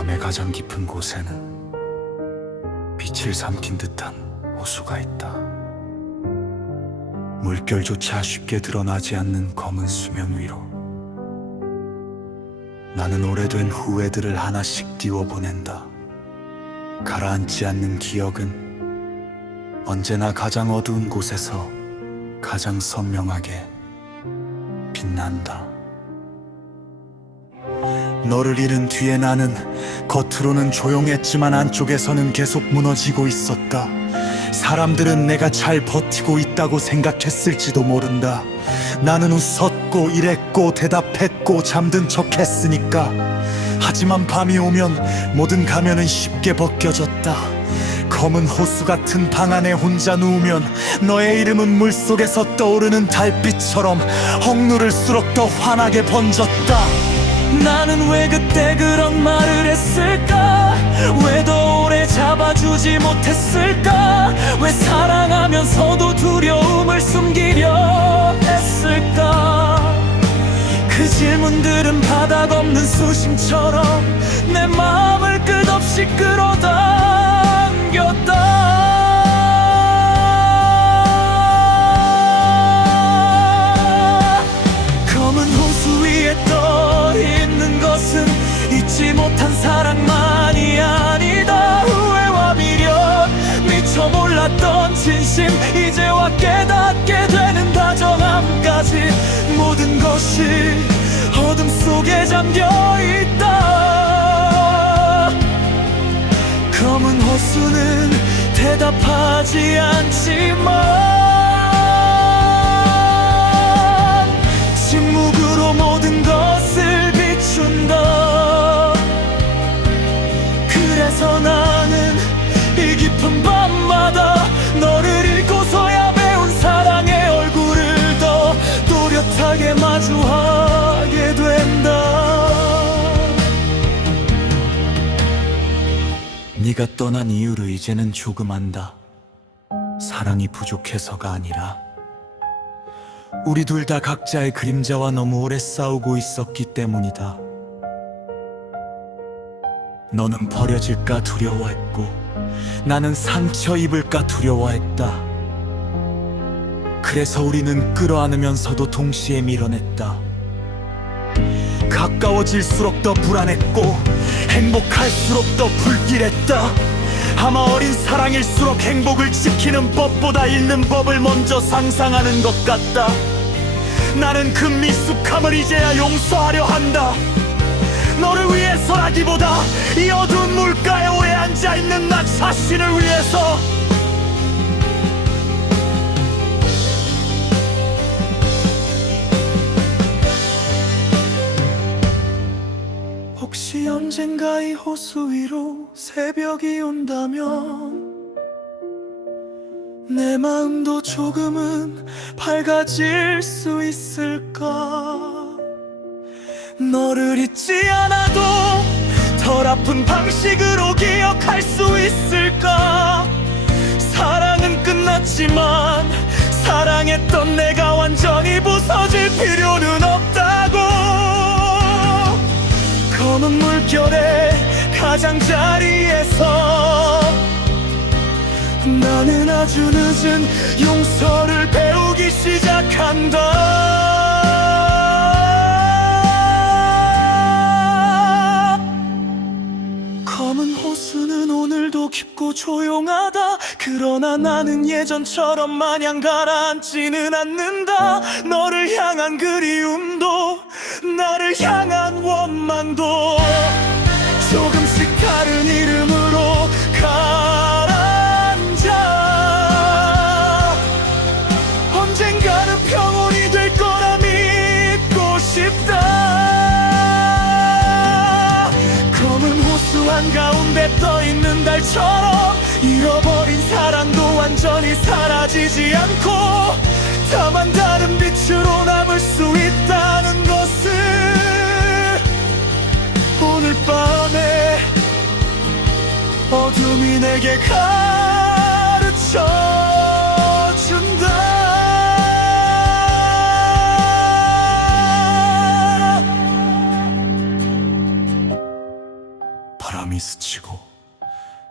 밤의 가장 깊은 곳에는 빛을 삼킨 듯한 호수가 있다. 물결조차 쉽게 드러나지 않는 검은 수면 위로 나는 오래된 후회들을 하나씩 띄워보낸다. 가라앉지 않는 기억은 언제나 가장 어두운 곳에서 가장 선명하게 빛난다. 너를 잃은 뒤에 나는 겉으로는 조용했지만 안쪽에서는 계속 무너지고 있었다. 사람들은 내가 잘 버티고 있다고 생각했을지도 모른다. 나는 웃었고 일했고 대답했고 잠든 척 했으니까. 하지만 밤이 오면 모든 가면은 쉽게 벗겨졌다. 검은 호수 같은 방 안에 혼자 누우면 너의 이름은 물속에서 떠오르는 달빛처럼 억누를수록 더 환하게 번졌다. 나는 왜 그때 그런 말을 했을까? 왜 더 오래 잡아주지 못했을까? 왜 사랑하면서도 두려움을 숨기려 했을까? 그 질문들은 바닥 없는 수심처럼 내 마음을 끝없이 끌어당겼다. 잊지 못한 사랑만이 아니다. 후회와 미련, 미처 몰랐던 진심, 이제와 깨닫게 되는 다정함까지 모든 것이 어둠 속에 잠겨있다. 검은 호수는 대답하지 않지만 침묵으로 모든 것을 비춘다. 그래서 나는 이 깊은 밤마다 너를 잃고서야 배운 사랑의 얼굴을 더 또렷하게 마주하게 된다. 네가 떠난 이유를 이제는 조금 안다. 사랑이 부족해서가 아니라 우리 둘 다 각자의 그림자와 너무 오래 싸우고 있었기 때문이다. 너는 버려질까 두려워했고 나는 상처 입을까 두려워했다. 그래서 우리는 끌어안으면서도 동시에 밀어냈다. 가까워질수록 더 불안했고 행복할수록 더 불길했다. 아마 어린 사랑일수록 행복을 지키는 법보다 잃는 법을 먼저 상상하는 것 같다. 나는 그 미숙함을 이제야 용서하려 한다. 너를 위해서라기보다 이 어두운 물가에 오래 앉아있는 나 자신을 위해서. 혹시 언젠가 이 호수 위로 새벽이 온다면 내 마음도 조금은 밝아질 수 있을까? 너를 잊지 않아도 덜 아픈 방식으로 기억할 수 있을까? 사랑은 끝났지만 사랑했던 내가 완전히 부서질 필요는 없다고. 검은 물결의 가장자리에서 나는 아주 늦은 용서를 배우기 시작한다. 검은 호수는 오늘도 깊고 조용하다. 그러나 나는 예전처럼 마냥 가라앉지는 않는다. 너를 향한 그리움도 나를 향한 원망도 조금씩 다른 이름으로 가라앉아. 언젠가는 평온이 될 거라 믿고 싶다. 검은 호수 한가운데 떠있는 달처럼 잃어버린 사랑도 완전히 사라지지 않고 다만 다른 빛으로 남을 수 있다는 것을 오늘 밤에 어둠이 내게 가르쳐준다. 바람 잠이 스치고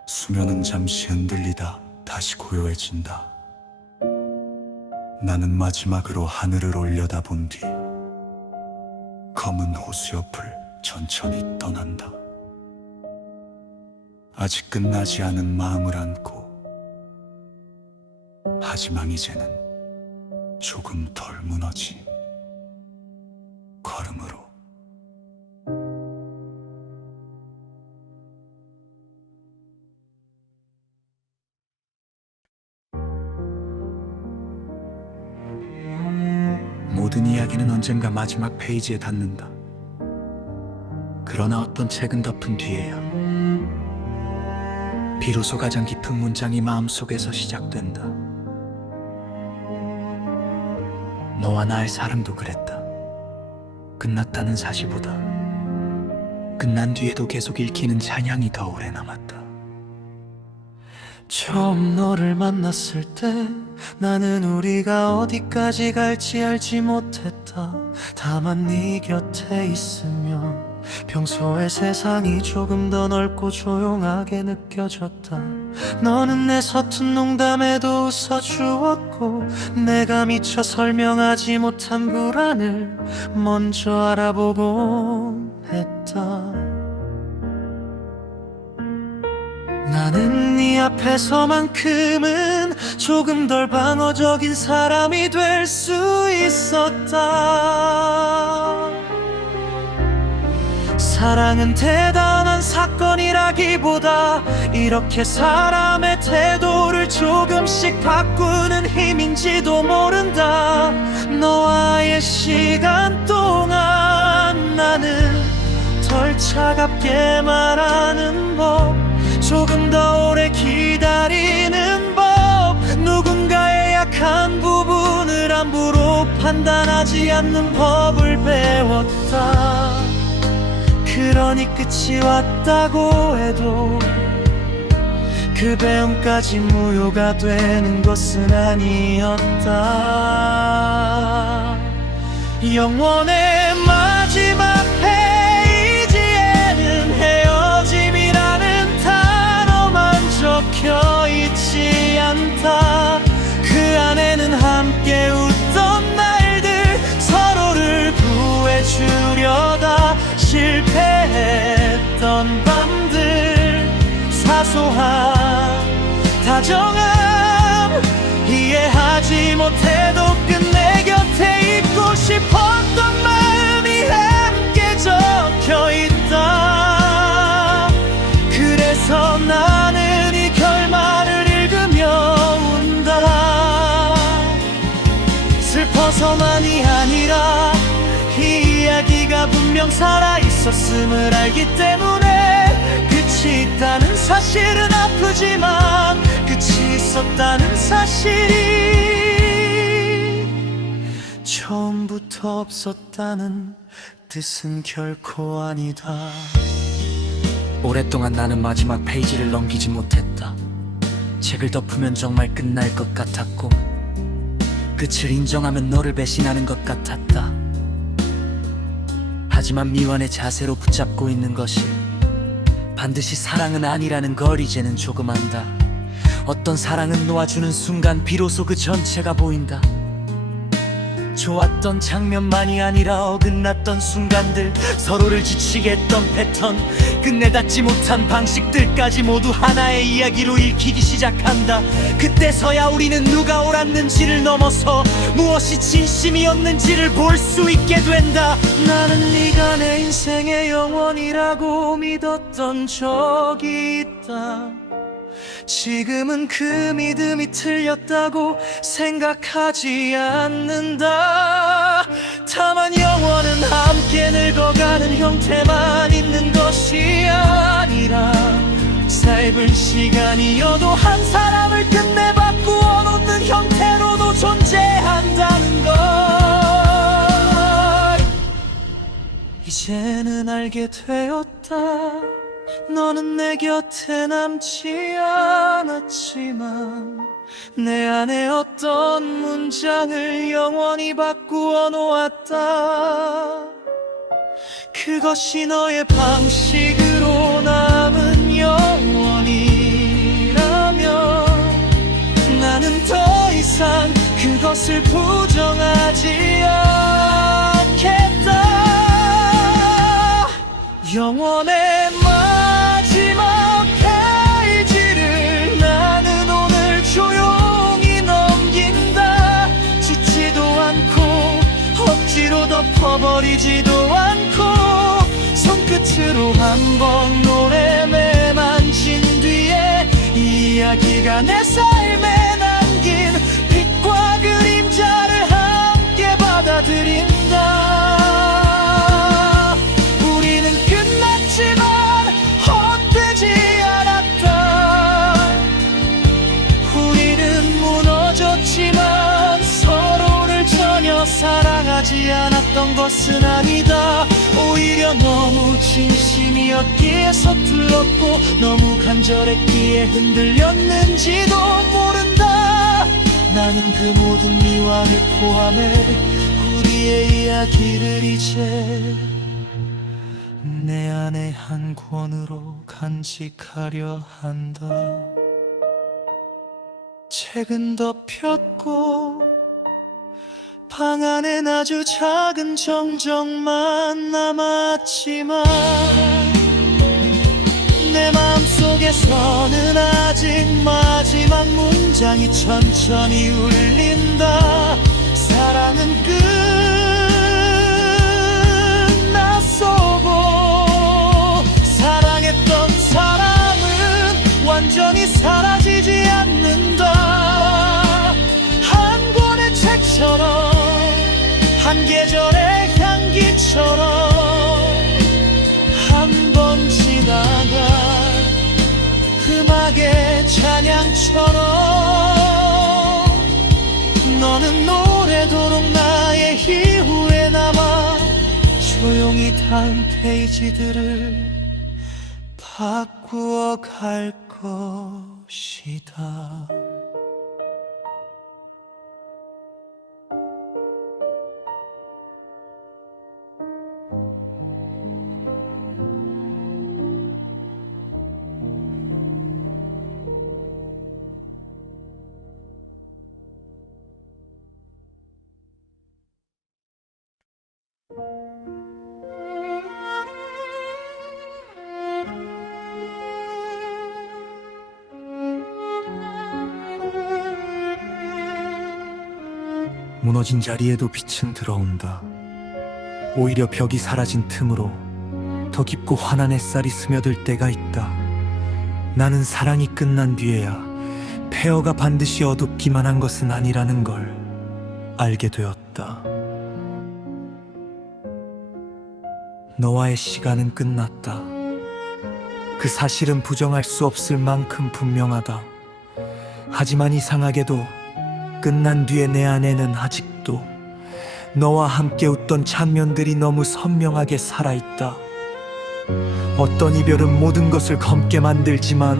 수면은 잠시 흔들리다 다시 고요해진다. 나는 마지막으로 하늘을 올려다본 뒤 검은 호수 옆을 천천히 떠난다. 아직 끝나지 않은 마음을 안고, 하지만 이제는 조금 덜 무너진 걸음으로. 모든 이야기는 언젠가 마지막 페이지에 닿는다. 그러나 어떤 책은 덮은 뒤에야 비로소 가장 깊은 문장이 마음속에서 시작된다. 너와 나의 사랑도 그랬다. 끝났다는 사실보다 끝난 뒤에도 계속 읽히는 찬양이 더 오래 남았다. 처음 너를 만났을 때 나는 우리가 어디까지 갈지 알지 못했다. 다만 네 곁에 있으면 평소의 세상이 조금 더 넓고 조용하게 느껴졌다. 너는 내 서툰 농담에도 웃어주었고, 내가 미처 설명하지 못한 불안을 먼저 알아보곤 했다. 나는 네 앞에서만큼은 조금 덜 방어적인 사람이 될 수 있었다. 사랑은 대단한 사건이라기보다 이렇게 사람의 태도를 조금씩 바꾸는 힘인지도 모른다. 너와의 시간 동안 나는 덜 차갑게 말하는 법, 조금 더 오래 기다리는 법, 누군가의 약한 부분을 함부로 판단하지 않는 법을 배웠다. 그러니 끝이 왔다고 해도 그 배움까지 무효가 되는 것은 아니었다. 영원의 마지막 페이지에는 헤어짐이라는 단어만 적혀있지 않다. 그 안에는 함께 웃던 날들, 서로를 구해주려다 실패했던 밤들, 사소한 다정함 이해하지 못해도 끝내 곁에 있고 싶었던 마음이 함께 적혀있다. 그래서 나는 이 결말을 읽으며 운다. 슬퍼서만이 아니라 이 이야기가 분명 살아있었음을 알기 때문에, 끝이 있다는 사실은 아프지만 끝이 있었다는 사실이 처음부터 없었다는 뜻은 결코 아니다. 오랫동안 나는 마지막 페이지를 넘기지 못했다. 책을 덮으면 정말 끝날 것 같았고, 끝을 인정하면 너를 배신하는 것 같았다. 하지만 미완의 자세로 붙잡고 있는 것이 반드시 사랑은 아니라는 걸 이제는 조금 안다. 어떤 사랑은 놓아주는 순간 비로소 그 전체가 보인다. 좋았던 장면만이 아니라 어긋났던 순간들, 서로를 지치게 했던 패턴, 끝내 닿지 못한 방식들까지 모두 하나의 이야기로 읽히기 시작한다. 그때서야 우리는 누가 옳았는지를 넘어서 무엇이 진심이었는지를 볼 수 있게 된다. 나는 네가 내 인생의 영원이라고 믿었던 적이 있다. 지금은 그 믿음이 틀렸다고 생각하지 않는다. 다만 영원은 함께 늙어가는 형태만 있는 것이 아니라, 짧은 시간이어도 한 사람을 끝내 바꾸어 놓는 형태로도 존재한다는 걸 이제는 알게 되었다. 너는 내 곁에 남지 않았지만 내 안에 어떤 문장을 영원히 바꾸어 놓았다. 그것이 너의 방식으로 남은 나를 부정하지 않겠다. 영원의 마지막 페이지를 나는 오늘 조용히 넘긴다. 짓지도 않고 억지로 덮어버리지도 않고 손끝으로 한번 노래 매만진 뒤에 이야기가 내 삶에 남긴 빛과 그림자를 함께 받아들인다. 우리는 끝났지만 헛되지 않았다. 우리는 무너졌지만 서로를 전혀 사랑하지 않았던 것은 아니다. 오히려 너무 진심이었기에 서툴렀고 너무 간절했기에 흔들렸는지도 모른다. 나는 그 모든 미화를 포함해 우리의 이야기를 이제 내 안의 한 권으로 간직하려 한다. 책은 덮였고 방 안엔 아주 작은 정적만 남았지만 내 마음속에서는 아직 마지막 문장이 천천히 울린다. 사랑은 끝났어고 사랑했던 사람은 완전히 사라지지 않는다. 한 권의 책처럼 한 계절의 향기처럼 한 번 지나가 음악의 찬양처럼 너는 오래도록 나의 이후에 남아 조용히 단 페이지들을 바꾸어 갈 것이다. 무너진 자리에도 빛은 들어온다. 오히려 벽이 사라진 틈으로 더 깊고 환한 햇살이 스며들 때가 있다. 나는 사랑이 끝난 뒤에야 폐허가 반드시 어둡기만 한 것은 아니라는 걸 알게 되었다. 너와의 시간은 끝났다. 그 사실은 부정할 수 없을 만큼 분명하다. 하지만 이상하게도 끝난 뒤에 내 안에는 아직도 너와 함께 웃던 장면들이 너무 선명하게 살아있다. 어떤 이별은 모든 것을 검게 만들지만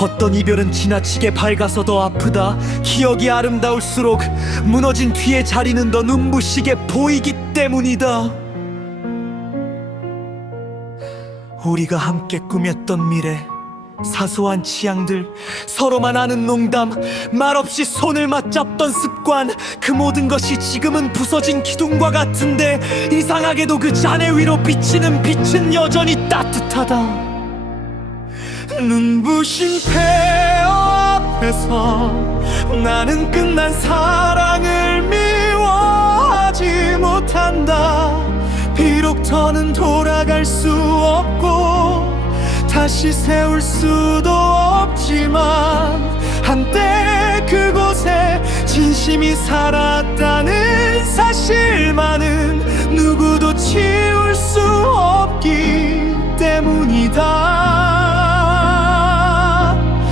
어떤 이별은 지나치게 밝아서 더 아프다. 기억이 아름다울수록 무너진 뒤의 자리는 더 눈부시게 보이기 때문이다. 우리가 함께 꾸몄던 미래, 사소한 취향들, 서로만 아는 농담, 말없이 손을 맞잡던 습관, 그 모든 것이 지금은 부서진 기둥과 같은데 이상하게도 그 잔해 위로 비치는 빛은 여전히 따뜻하다. 눈부신 폐허 앞에서 나는 끝난 사랑을 미워하지 못한다. 비록 더는 돌아갈 수 없고 다시 세울 수도 없지만 한때 그곳에 진심이 살았다는 사실만은 누구도 지울 수 없기 때문이다.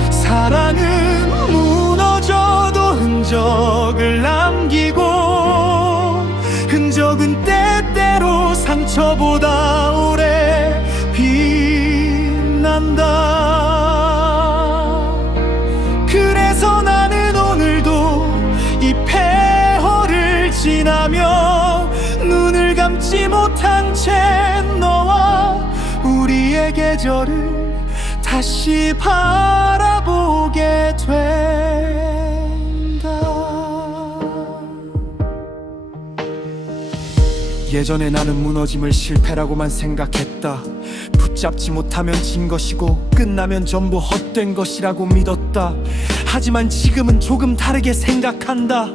사랑은 무너져도 흔적을 남기고 흔적은 때때로 상처보다 오래 빛난다. 그래서 나는 오늘도 이 폐허를 지나며 눈을 감지 못한 채 너와 우리의 계절을 다시 바라보게 된다. 예전에 나는 무너짐을 실패라고만 생각했다. 붙잡지 못하면 진 것이고 끝나면 전부 헛된 것이라고 믿었다. 하지만 지금은 조금 다르게 생각한다.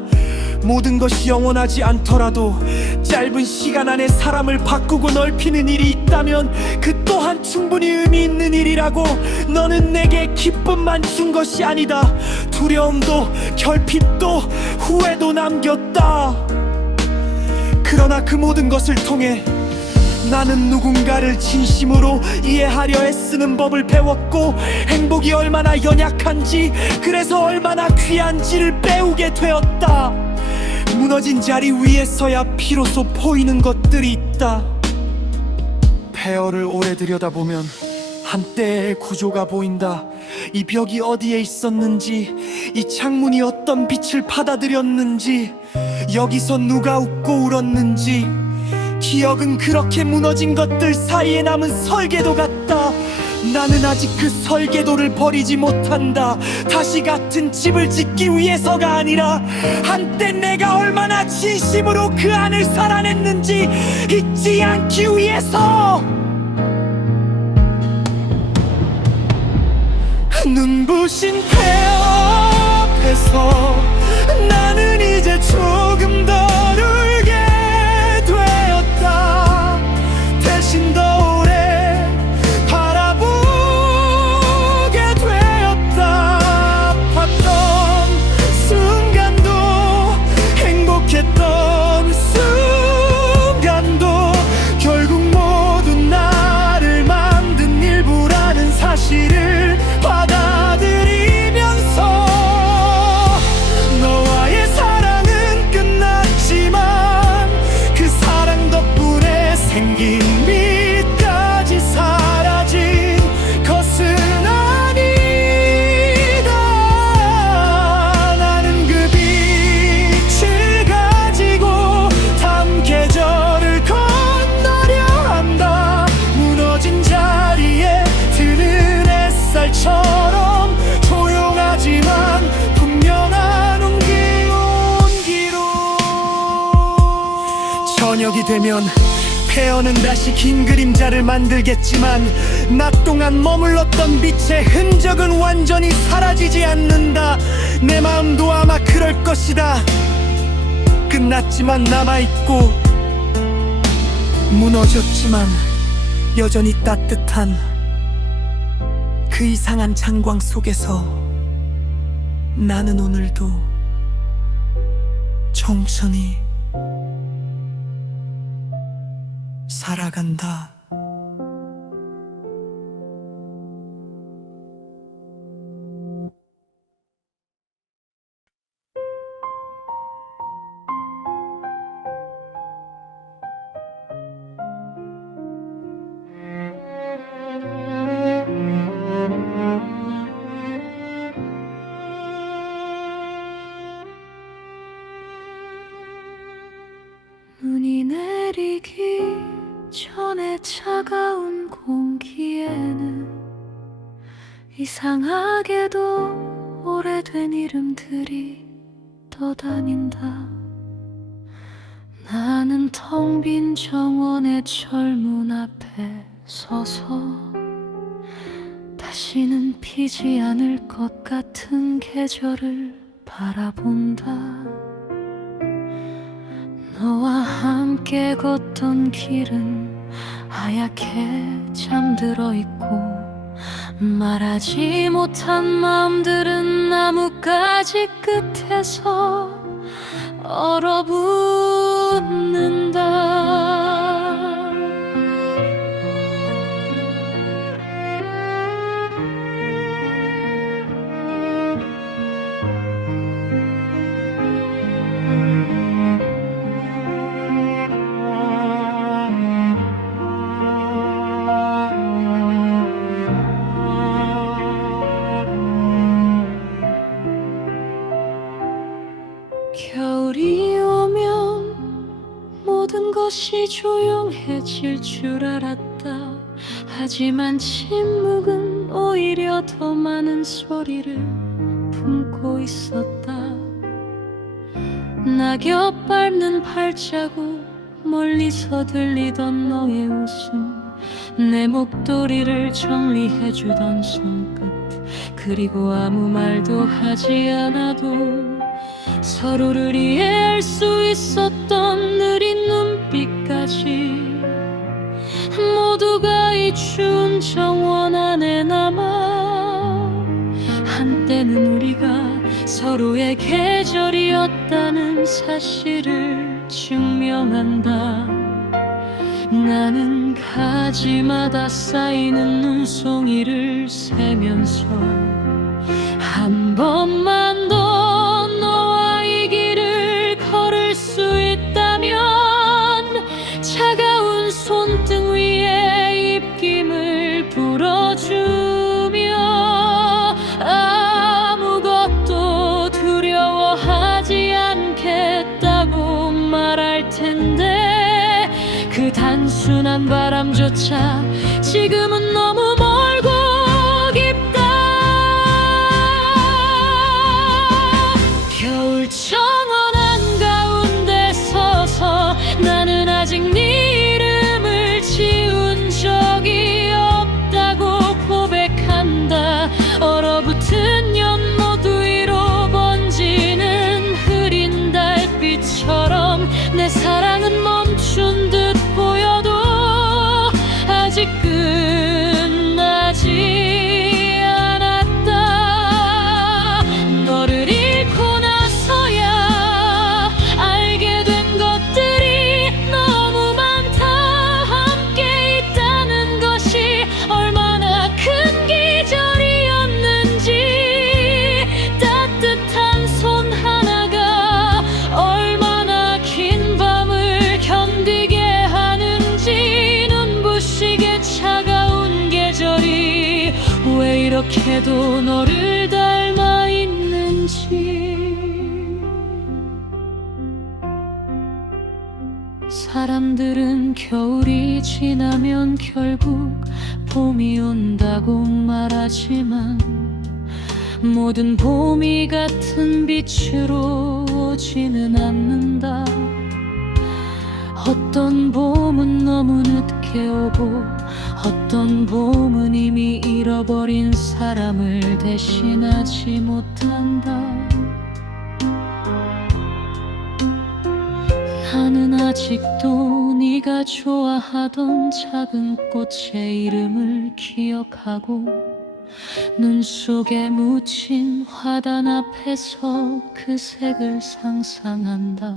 모든 것이 영원하지 않더라도 짧은 시간 안에 사람을 바꾸고 넓히는 일이 있다면 그 또한 충분히 의미 있는 일이라고. 너는 내게 기쁨만 준 것이 아니다. 두려움도 결핍도 후회도 남겼다. 그러나 그 모든 것을 통해 나는 누군가를 진심으로 이해하려 애쓰는 법을 배웠고, 행복이 얼마나 연약한지, 그래서 얼마나 귀한지를 배우게 되었다. 무너진 자리 위에서야 비로소 보이는 것들이 있다. 폐허를 오래 들여다보면 한때의 구조가 보인다. 이 벽이 어디에 있었는지, 이 창문이 어떤 빛을 받아들였는지, 여기서 누가 웃고 울었는지. 기억은 그렇게 무너진 것들 사이에 남은 설계도 같다. 나는 아직 그 설계도를 버리지 못한다. 다시 같은 집을 짓기 위해서가 아니라 한때 내가 얼마나 진심으로 그 안을 살아냈는지 잊지 않기 위해서. 눈부신 폐허 앞에서 나는 이제 조금 더 울게 되었다. 대신 더 오래 바라보게 되었다. 아팠던 순간도 행복했던 순간도 결국 모두 나를 만든 일부라는 사실을 받아들이면서 너와의 사랑은 끝났지만 그 사랑 덕분에 생긴 빛까지 사라진 것은 아니다. 나는 그 빛을 가지고 다음 계절을 건너려 한다. 무너진 자리에 드는 햇살처럼 조용하지만 분명한 온기로. 저녁이 되면 폐허는 다시 긴 그림자를 만들겠지만 낮 동안 머물렀던 빛의 흔적은 완전히 사라지지 않는다. 내 마음도 아마 그럴 것이다. 끝났지만 남아있고 무너졌지만 여전히 따뜻한 그 이상한 장광 속에서 나는 오늘도 청천히 살아간다. 눈이 내리기 전에 차가운 공기에는 이상하게도 오래된 이름들이 떠다닌다. 나는 텅 빈 정원의 철문 앞에 서서 다시는 피지 않을 것 같은 계절을 바라본다. 너와 함께 걷던 길은 하얗게 잠들어 있고 말하지 못한 마음들은 나뭇가지 끝에서 얼어붙는다. 겨울이 오면 모든 것이 조용해질 줄 알았다. 하지만 침묵은 오히려 더 많은 소리를 품고 있었다. 낙엽 밟는 발자국, 멀리서 들리던 너의 웃음, 내 목도리를 정리해주던 손끝, 그리고 아무 말도 하지 않아도 서로를 이해할 수 있었던 느린 눈빛까지 모두가 이 추운 정원 안에 남아 한때는 우리가 서로의 계절이었다는 사실을 증명한다. 나는 가지마다 쌓이는 눈송이를 세면서 한 번만 더 너와 이 길을 걸을 수 있다면 차가운 손등 위에 입김을 불어주며 아무것도 두려워하지 않겠다고 말할 텐데 그 단순한 바람조차 지금은 너무 멀고 깊다. 겨울 정원 한가운데 서서 나는 아직 네 이름을 지운 적이 없다고 고백한다. 얼어붙은 연못 위로 번지는 흐린 달빛처럼 내 사랑은 멈춘 듯 보여도 아직 끝나지 않았다. 너를 잃고 나서야 알게 된 것들이 너무 많다. 함께 있다는 것이 얼마나 큰 기절이었는지, 따뜻한 손 하나가 얼마나 긴 밤을 견디게 하는지, 눈부시게 차가운 계절이 왜 이렇게도 너를 닮아 있는지. 사람들은 겨울이 지나면 결국 봄이 온다고 말하지만 모든 봄이 같은 빛으로 오지는 않는다. 어떤 봄은 너무 늦게 오고 어떤 봄은 이미 잃어버린 사람을 대신하지 못한다. 나는 아직도 네가 좋아하던 작은 꽃의 이름을 기억하고 눈 속에 묻힌 화단 앞에서 그 색을 상상한다.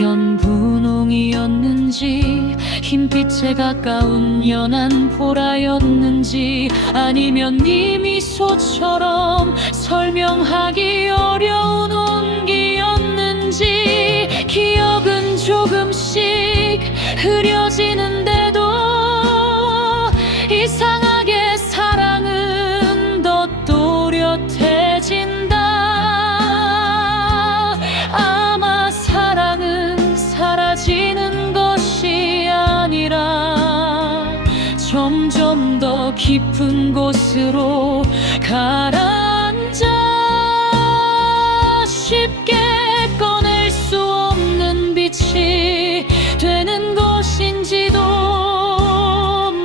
연분홍이었는지 흰빛에 가까운 연한 보라였는지, 아니면 네 미소처럼 설명하기 어려운 온기였는지, 기억은 조금씩 흐려지는데도 이상하게 사랑은 더 또렷해진다. 아마 사랑은 사라지는 것이 아니라 점점 더 깊은 곳으로 가라앉아 쉽게 꺼낼 수 없는 빛이 되는 것인지도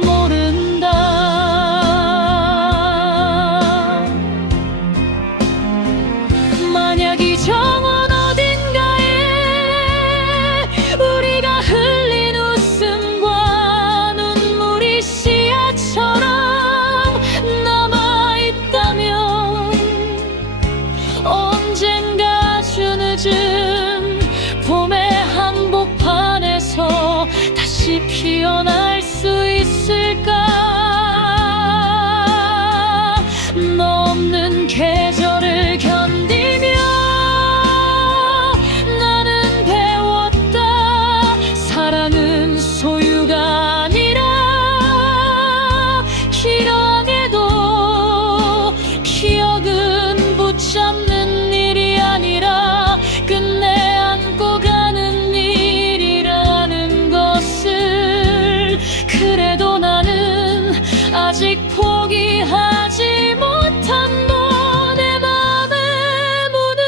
모른다. 만약 이 정원 어딘가에 우리가 흘린 웃음과 눈물이 씨앗처럼 남아있다면 언젠가 아주 늦은 봄의 한복판에서 다시 피어날 수 있을까? 너 없는 계절을 견디며 나는 배웠다. 사랑은 소유가 아니라 기량에도, 기억은 붙잡는 일이 아니라 끝내 안고 가는 일이라는 것을. 그래도 나는 아직 포기하지 못한 너. 내 맘의 문은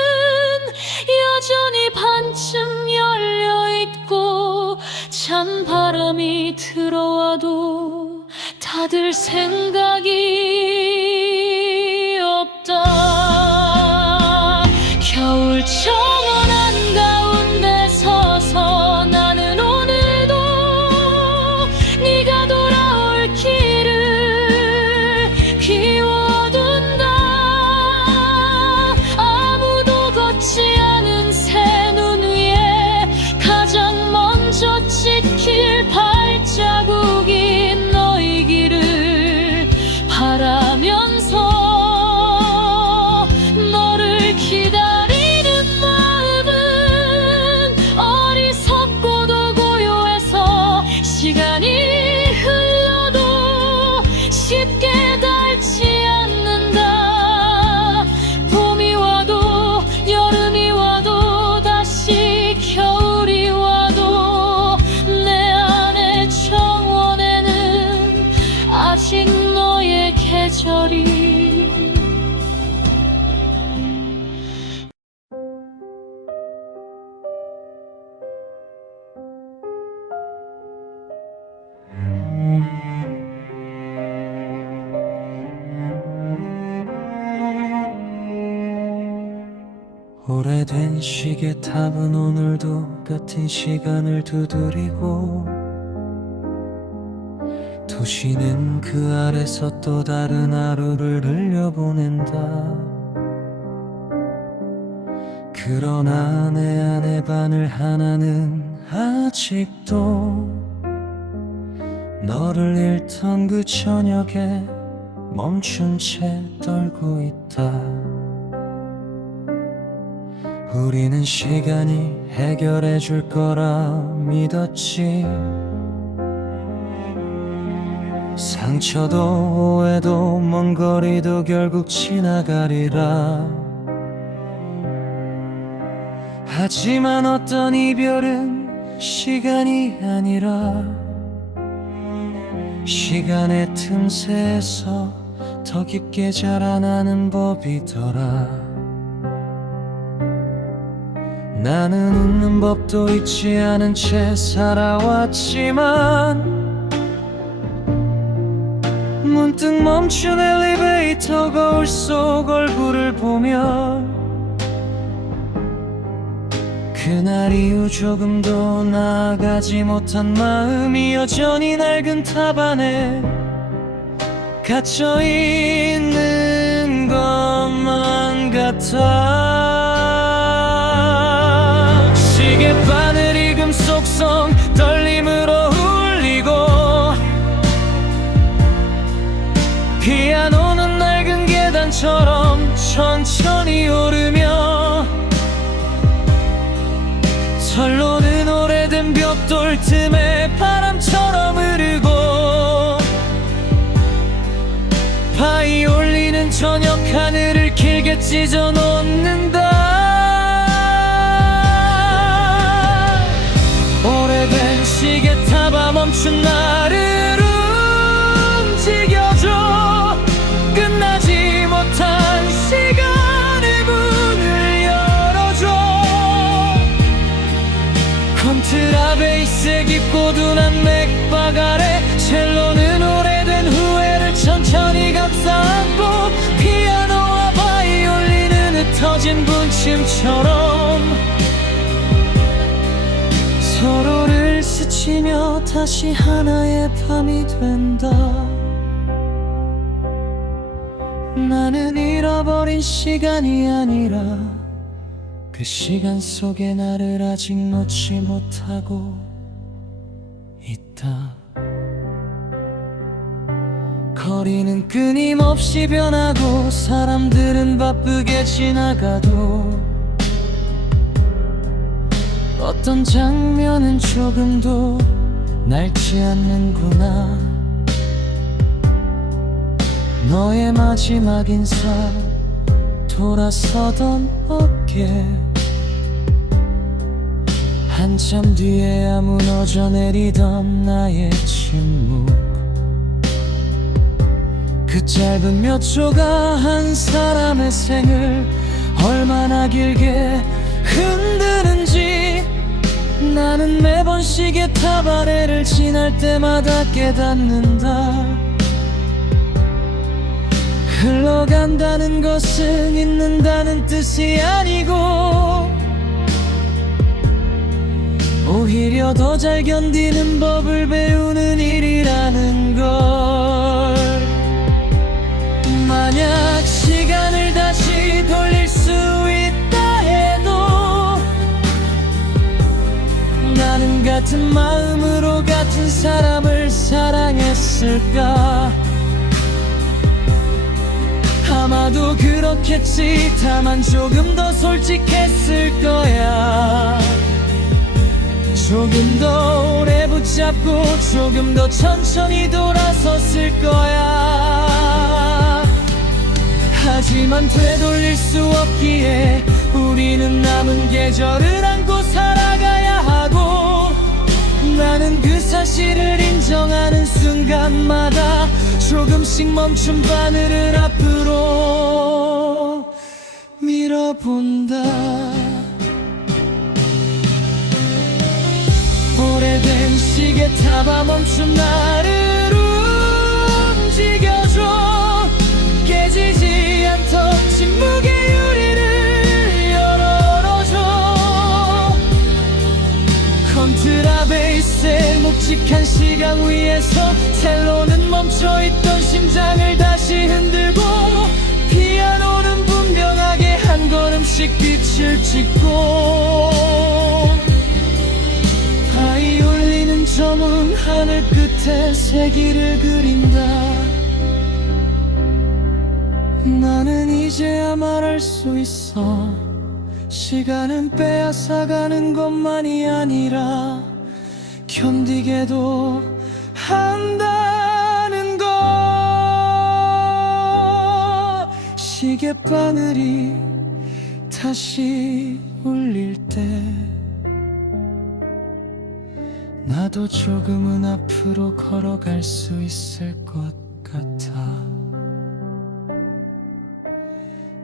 여전히 반쯤 열려있고 밤이 들어와도 다들 생각이 없다. 겨울 정원 한가운데 서서 나는 오늘도 네가 돌아올 길을 비워둔다. 아무도 걷지 않은 새 눈 위에 가장 먼저 찍힐 발자국이 너의 길을 바라면서 너를 기다리는 마음은 어리석고도 고요해서 시간이 흘러도 쉽게 닳지 않는다. 봄이 와도 여름이 와도 다시 겨울이 와도 내 안의 정원에는 아직 너의 계절이 오래된 시계탑은 오늘도 같은 시간을 두드리고 도시는 그 아래서 또 다른 하루를 흘려보낸다. 그러나 내 안의 바늘 하나는 아직도 너를 잃던 그 저녁에 멈춘 채 떨고 있다. 우리는 시간이 해결해 줄 거라 믿었지. 상처도 오해도 먼 거리도 결국 지나가리라. 하지만 어떤 이별은 시간이 아니라 시간의 틈새에서 더 깊게 자라나는 법이더라. 나는 웃는 법도 잊지 않은 채 살아왔지만 문득 멈춘 엘리베이터 거울 속 얼굴을 보면 그날 이후 조금 더 나아가지 못한 마음이 여전히 낡은 탑 안에 갇혀있는 것만 같아. 시계바늘이 금속성 떨림으로 울리고 피아노는 낡은 계단처럼 천천히 오르며 철로는 오래된 벽돌 틈에 바람처럼 흐르고 바이올린은 저녁 하늘을 길게 찢어 놓는다. 오래된 시계탑아 멈춘 나를 움직여줘. 끝나지 못한 시간의 문을 열어줘. 콘트라베이스의 깊고 둔한 맥박 아래 첼로는 오래된 후회를 천천히 감싸고 피아노와 바이올린은 흩어진 분침처럼 서로를 스치며 다시 하나의 밤이 된다. 나는 잃어버린 시간이 아니라 그 시간 속에 나를 아직 놓지 못하고 있다. 거리는 끊임없이 변하고 사람들은 바쁘게 지나가도 어떤 장면은 조금도 낡지 않는구나. 너의 마지막 인사 돌아서던 어깨 한참 뒤에야 무너져 내리던 나의 침묵. 그 짧은 몇 초가 한 사람의 생을 얼마나 길게 흔드는지 나는 매번 시계탑 아래를 지날 때마다 깨닫는다. 흘러간다는 것은 있는다는 뜻이 아니고 오히려 더 잘 견디는 법을 배우는 일이라는 걸. 만약 시간을 다시 돌릴 수 있다 해도 나는 같은 마음으로 같은 사람을 사랑했을까? 아마도 그렇겠지. 다만 조금 더 솔직했을 거야. 조금 더 오래 붙잡고 조금 더 천천히 돌아섰을 거야. 하지만 되돌릴 수 없기에 우리는 남은 계절을 안고 살아가야 하고, 나는 그 사실을 인정하는 순간마다 조금씩 멈춘 바늘을 앞으로 밀어본다. 오래된 시계탑아 멈춘 나를 움직여줘. 깨지지 않던 침묵의 유리를 열어줘. 컨트라베이스의 묵직한 시간 위에서 첼로는 멈춰있던 심장을 다시 흔들고, 피아노는 분명하게 한 걸음씩 빛을 찍고, 바이올린은 저문 하늘 끝에 세기를 그린다. 나는 이제야 말할 수 있어. 시간은 빼앗아가는 것만이 아니라 견디게도 한다는 것. 시계바늘이 다시 울릴 때 나도 조금은 앞으로 걸어갈 수 있을 것 같아.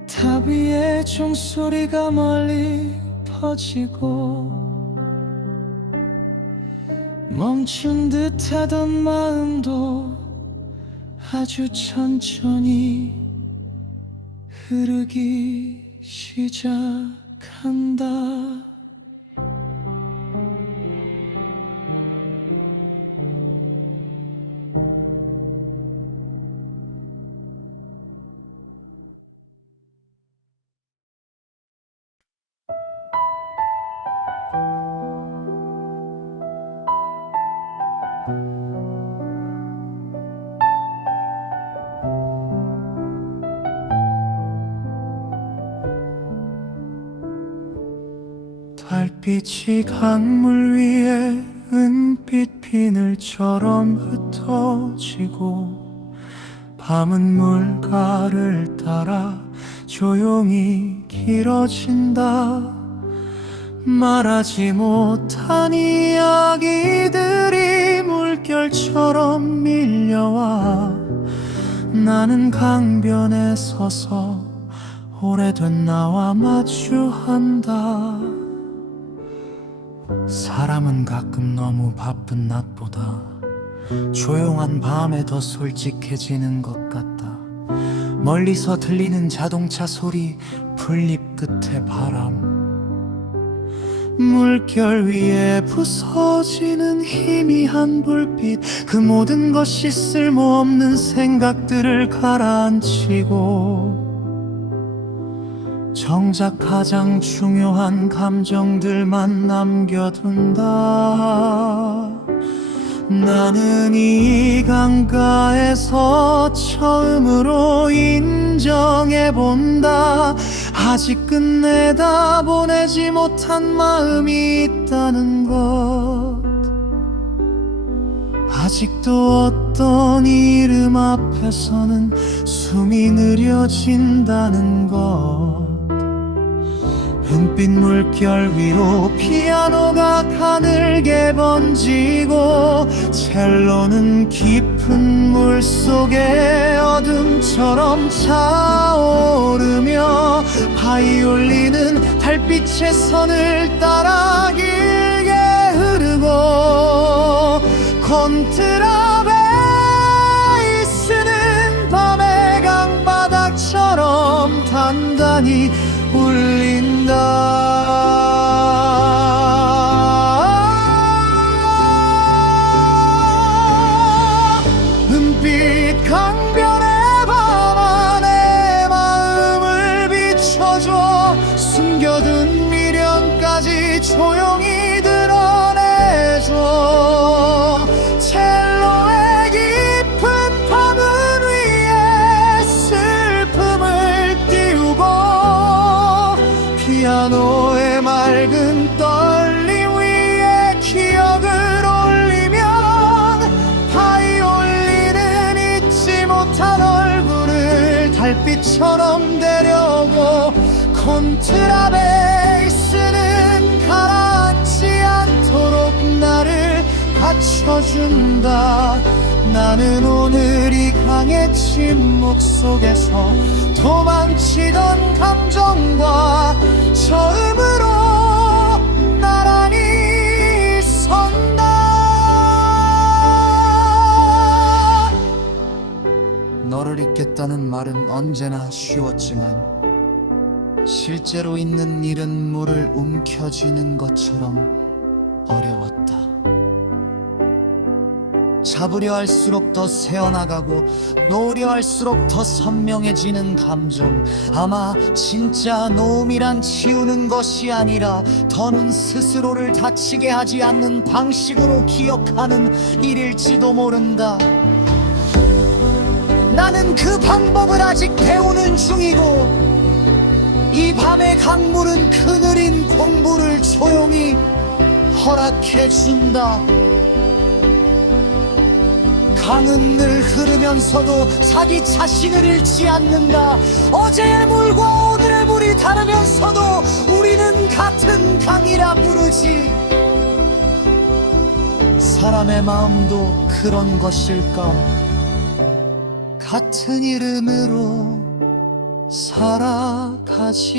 탑 위에 종소리가 멀리 퍼지고, 멈춘 듯하던 마음도 아주 천천히 흐르기 시작한다. 달빛이 강물 위에 은빛 비늘처럼 흩어지고, 밤은 물가를 따라 조용히 길어진다. 말하지 못한 이야기들이 물결처럼 밀려와 나는 강변에 서서 오래된 나와 마주한다. 사람은 가끔 너무 바쁜 낮보다 조용한 밤에 더 솔직해지는 것 같다. 멀리서 들리는 자동차 소리, 풀잎 끝에 바람, 물결 위에 부서지는 희미한 불빛, 그 모든 것이 쓸모없는 생각들을 가라앉히고 정작 가장 중요한 감정들만 남겨둔다. 나는 이 강가에서 처음으로 인정해본다. 아직 끝내다 보내지 못한 마음이 있다는 것, 아직도 어떤 이름 앞에서는 숨이 느려진다는 것. 은빛 물결 위로 피아노가 가늘게 번지고, 첼로는 깊은 물속의 어둠처럼 차오르며, 바이올린은 달빛의 선을 따라 길게 콘트라베이스는 밤의 강바닥처럼 단단히 울린다. 은빛 강변의 밤 안에 마음을 비춰줘. 숨겨둔 미련까지 조용히 드러내줘. 첼로의 깊은 파문 위에 슬픔을 띄우고 피아노의 맑은 떨림 위에 기억을 올리면 바이올린은 잊지 못한 얼굴을 달빛처럼 데려고 콘트라베이스는 가라앉지 않도록 나를 받쳐준다. 나는 오늘 이 강의 침묵 속에서 도망치던 감정과 처음으로 나란히 선다. 너를 잊겠다는 말은 언제나 쉬웠지만 실제로 있는 일은 물을 움켜쥐는 것처럼 어려웠다. 잡으려 할수록 더 새어나가고 놓으려 할수록 더 선명해지는 감정. 아마 진짜 놓음이란 치우는 것이 아니라 더는 스스로를 다치게 하지 않는 방식으로 기억하는 일일지도 모른다. 나는 그 방법을 아직 배우는 중이고 이 밤의 강물은 그늘인 공부를 조용히 허락해준다. 강은 늘 흐르면서도 자기 자신을 잃지 않는다. 어제의 물과 오늘의 물이 다르면서도 우리는 같은 강이라 부르지. 사람의 마음도 그런 것일까? 같은 이름으로 살아가지만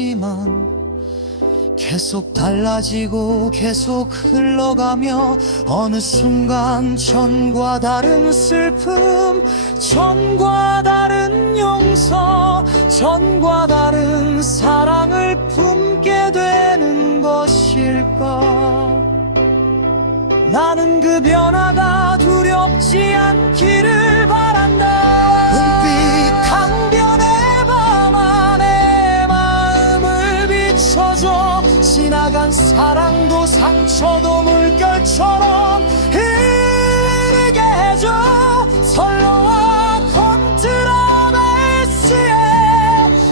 계속 달라지고 계속 흘러가며 어느 순간 전과 다른 슬픔, 전과 다른 용서, 전과 다른 사랑을 품게 되는 것일까? 나는 그 변화가 두렵지 않기를 바란다. 은빛 강변의 밤 안에 마음을 비춰줘. 지나간 사랑도 상처도 물결처럼 흐르게 해줘. 선로와 콘트라베이스의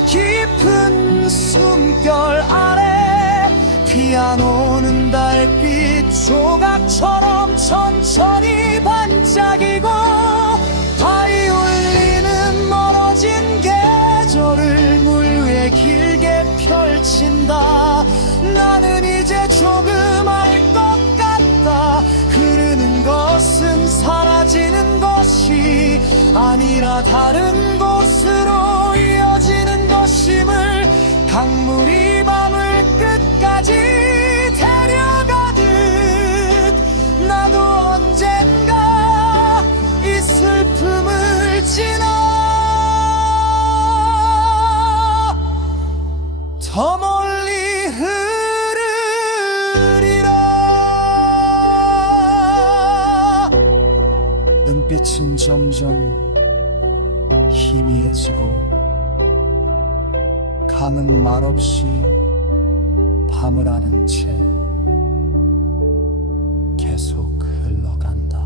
깊은 숨결 아래 피아노는 달빛 조각처럼 천천히 반짝이고 바이올린은 멀어진 계절을 물 위에 길게 펼친다. 나는 이제 조금 알 것 같다. 흐르는 것은 사라지는 것이 아니라 다른 곳으로 이어지는 것임을. 강물이 밤을 끝까지 데려가듯 나도 언젠가 이 슬픔을 지나 더 멀리 흐르리라. 은빛은 점점 희미해지고 강은 말없이 밤을 아는 채 계속 흘러간다.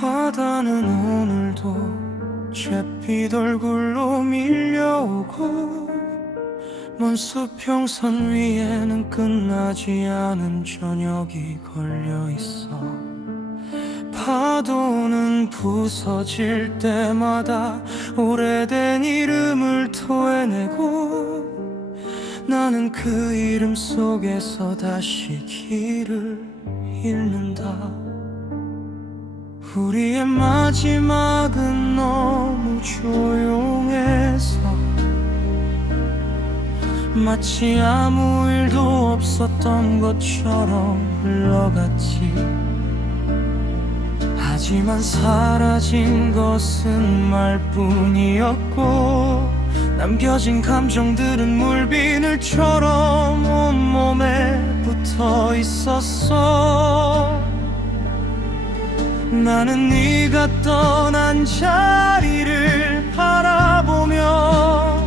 바다는 오늘도 잿빛 얼굴로 밀려오고 먼 수평선 위에는 끝나지 않은 저녁이 걸려있어. 파도는 부서질 때마다 오래된 이름을 토해내고 나는 그 이름 속에서 다시 길을 잃는다. 우리의 마지막은 너무 조용해서 마치 아무 일도 없었던 것처럼 흘러갔지. 하지만 사라진 것은 말뿐이었고 남겨진 감정들은 물비늘처럼 온몸에 붙어 있었어. 나는 네가 떠난 자리를 바라보며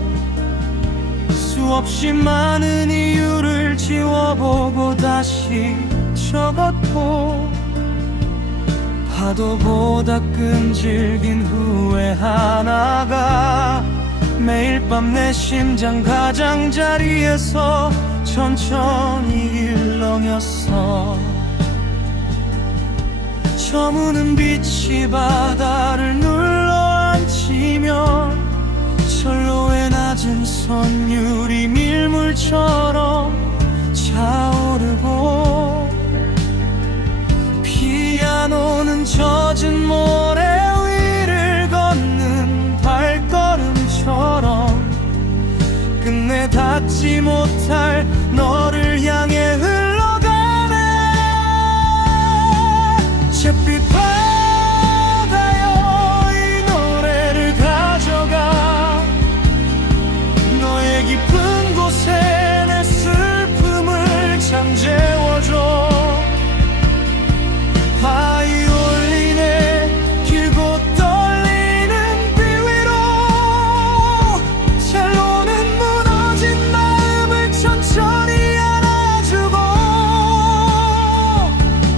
수없이 많은 이유를 지워보고 다시 적었고 파도보다 끈질긴 후회 하나가 매일 밤 내 심장 가장자리에서 천천히 일렁였어. 저무는 빛이 바다를 눌러앉히면 철로의 낮은 선율이 밀물처럼 차오르고 피아노는 젖은 모래 위를 걷는 발걸음처럼 끝내 닿지 못할 너를 향해 흘러가네. 잿빛 바다여 이 노래를 가져가. 너의 깊은 곳에 내 슬픔을 잠재워줘. 바이올린의 길고 떨리는 비 위로 첼로는 무너진 마음을 천천히 안아주고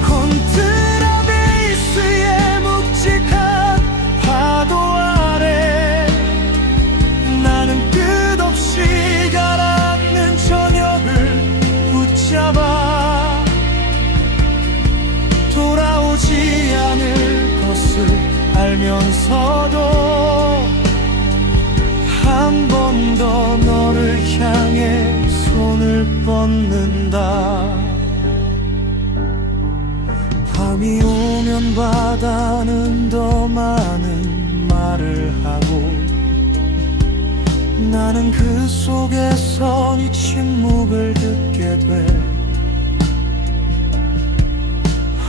콘트라베이스의 묵직한 파도 아래 나는 끝없이 가라앉는 저녁을 붙잡아. 돌아오지 않을 것을 알면서도 한 번 더 너를 향해 손을 뻗는다. 밤이 오면 바다는 더 많은 말을 하고 나는 그 속에서 네 침묵을 듣게 돼.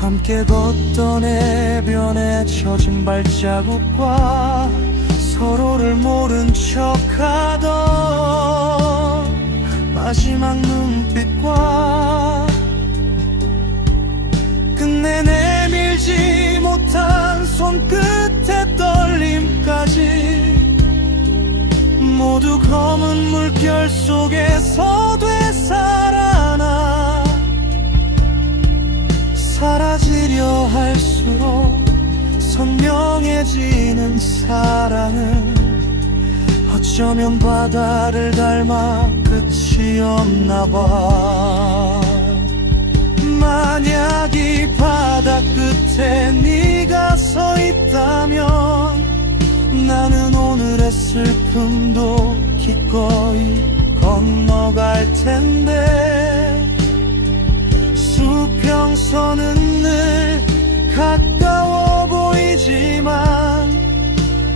함께 걷던 해변에 젖은 발자국과 서로를 모른 척하던 마지막 눈빛과 끝내 내밀지 못한 손끝의 떨림까지 모두 검은 물결 속에서 되살아나. 사라지려 할수록 선명해지는 사랑은 어쩌면 바다를 닮아 끝이 없나 봐. 만약 이 바다 끝에 네가 서 있다면 나는 오늘의 슬픔도 기꺼이 건너갈 텐데 수평선은 늘 가까워 보이지만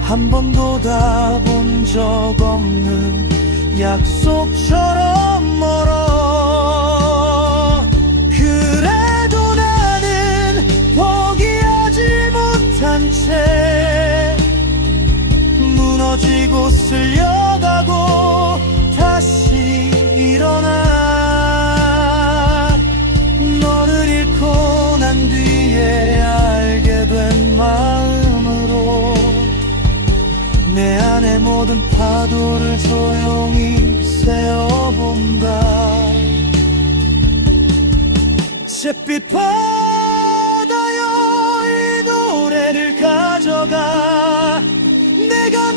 한 번도 다 본 적 없는 약속처럼 멀어. 그래도 나는 포기하지 못한 채 무너지고 쓸려가고 다시 일어나. 너를 잃고 난 뒤에 알게 된 마음으로 내 안의 모든 파도를 조용히 세어본다. 잿빛 바다여 이 노래를 가져가. 내가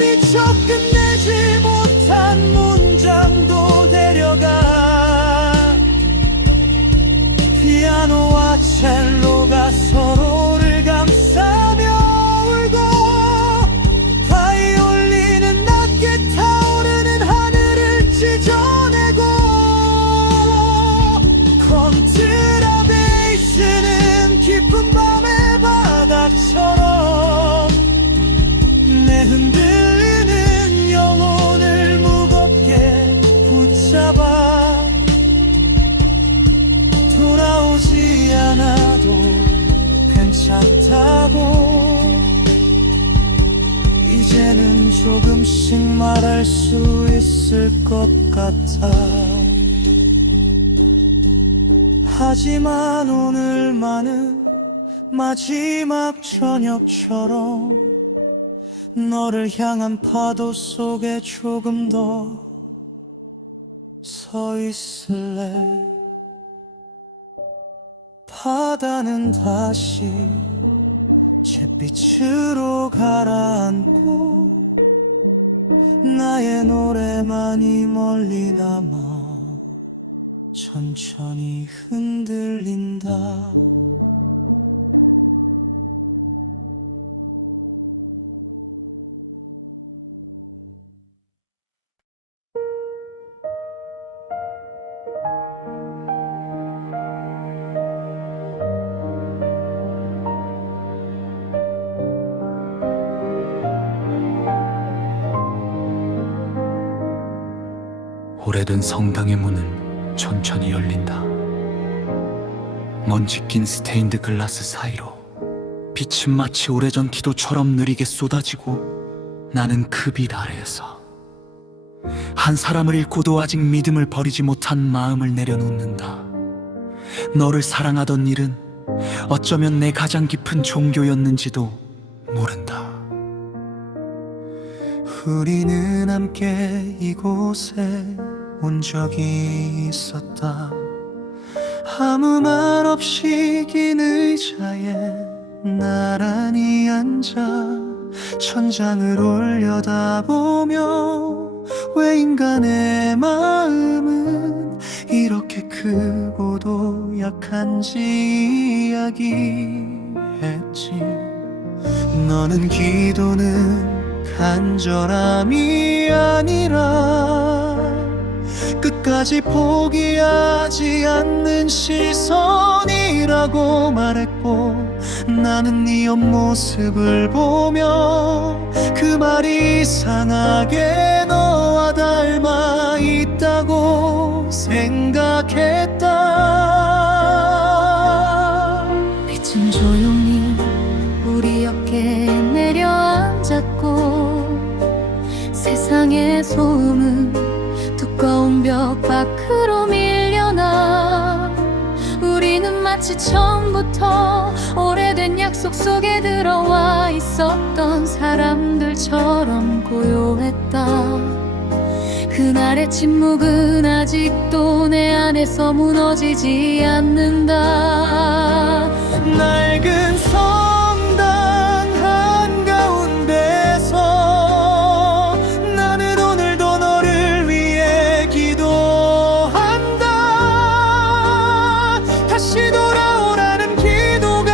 아파도 괜찮다고 이제는 조금씩 말할 수 있을 것 같아. 하지만 오늘만은 마지막 저녁처럼 너를 향한 파도 속에 조금 더 서 있을래. 바다는 다시 잿빛으로 가라앉고 나의 노래만이 멀리 남아 천천히 흔들린다. 오래된 성당의 문은 천천히 열린다. 먼지 낀 스테인드 글라스 사이로 빛은 마치 오래전 기도처럼 느리게 쏟아지고 나는 그 빛 아래에서 한 사람을 잃고도 아직 믿음을 버리지 못한 마음을 내려놓는다. 너를 사랑하던 일은 어쩌면 내 가장 깊은 종교였는지도 모른다. 우리는 함께 이곳에 온 적이 있었다. 아무 말 없이 긴 의자에 나란히 앉아 천장을 올려다보며 왜 인간의 마음은 이렇게 크고도 약한지 이야기했지. 너는 기도는 간절함이 아니라 끝까지 포기하지 않는 시선이라고 말했고, 나는 네 옆모습을 보며 그 말이 이상하게 너와 닮아 있다고 생각했다. 빛은 조용히 우리 어깨에 내려앉았고 세상의 소음은 두꺼운 벽 밖으로 밀려나 우리는 마치 처음부터 오래된 약속 속에 들어와 있었던 사람들처럼 고요했다. 그날의 침묵은 아직도 내 안에서 무너지지 않는다. 낡은 성당 한가운데서 나는 오늘도 너를 위해 기도한다. 다시 돌아오라는 기도가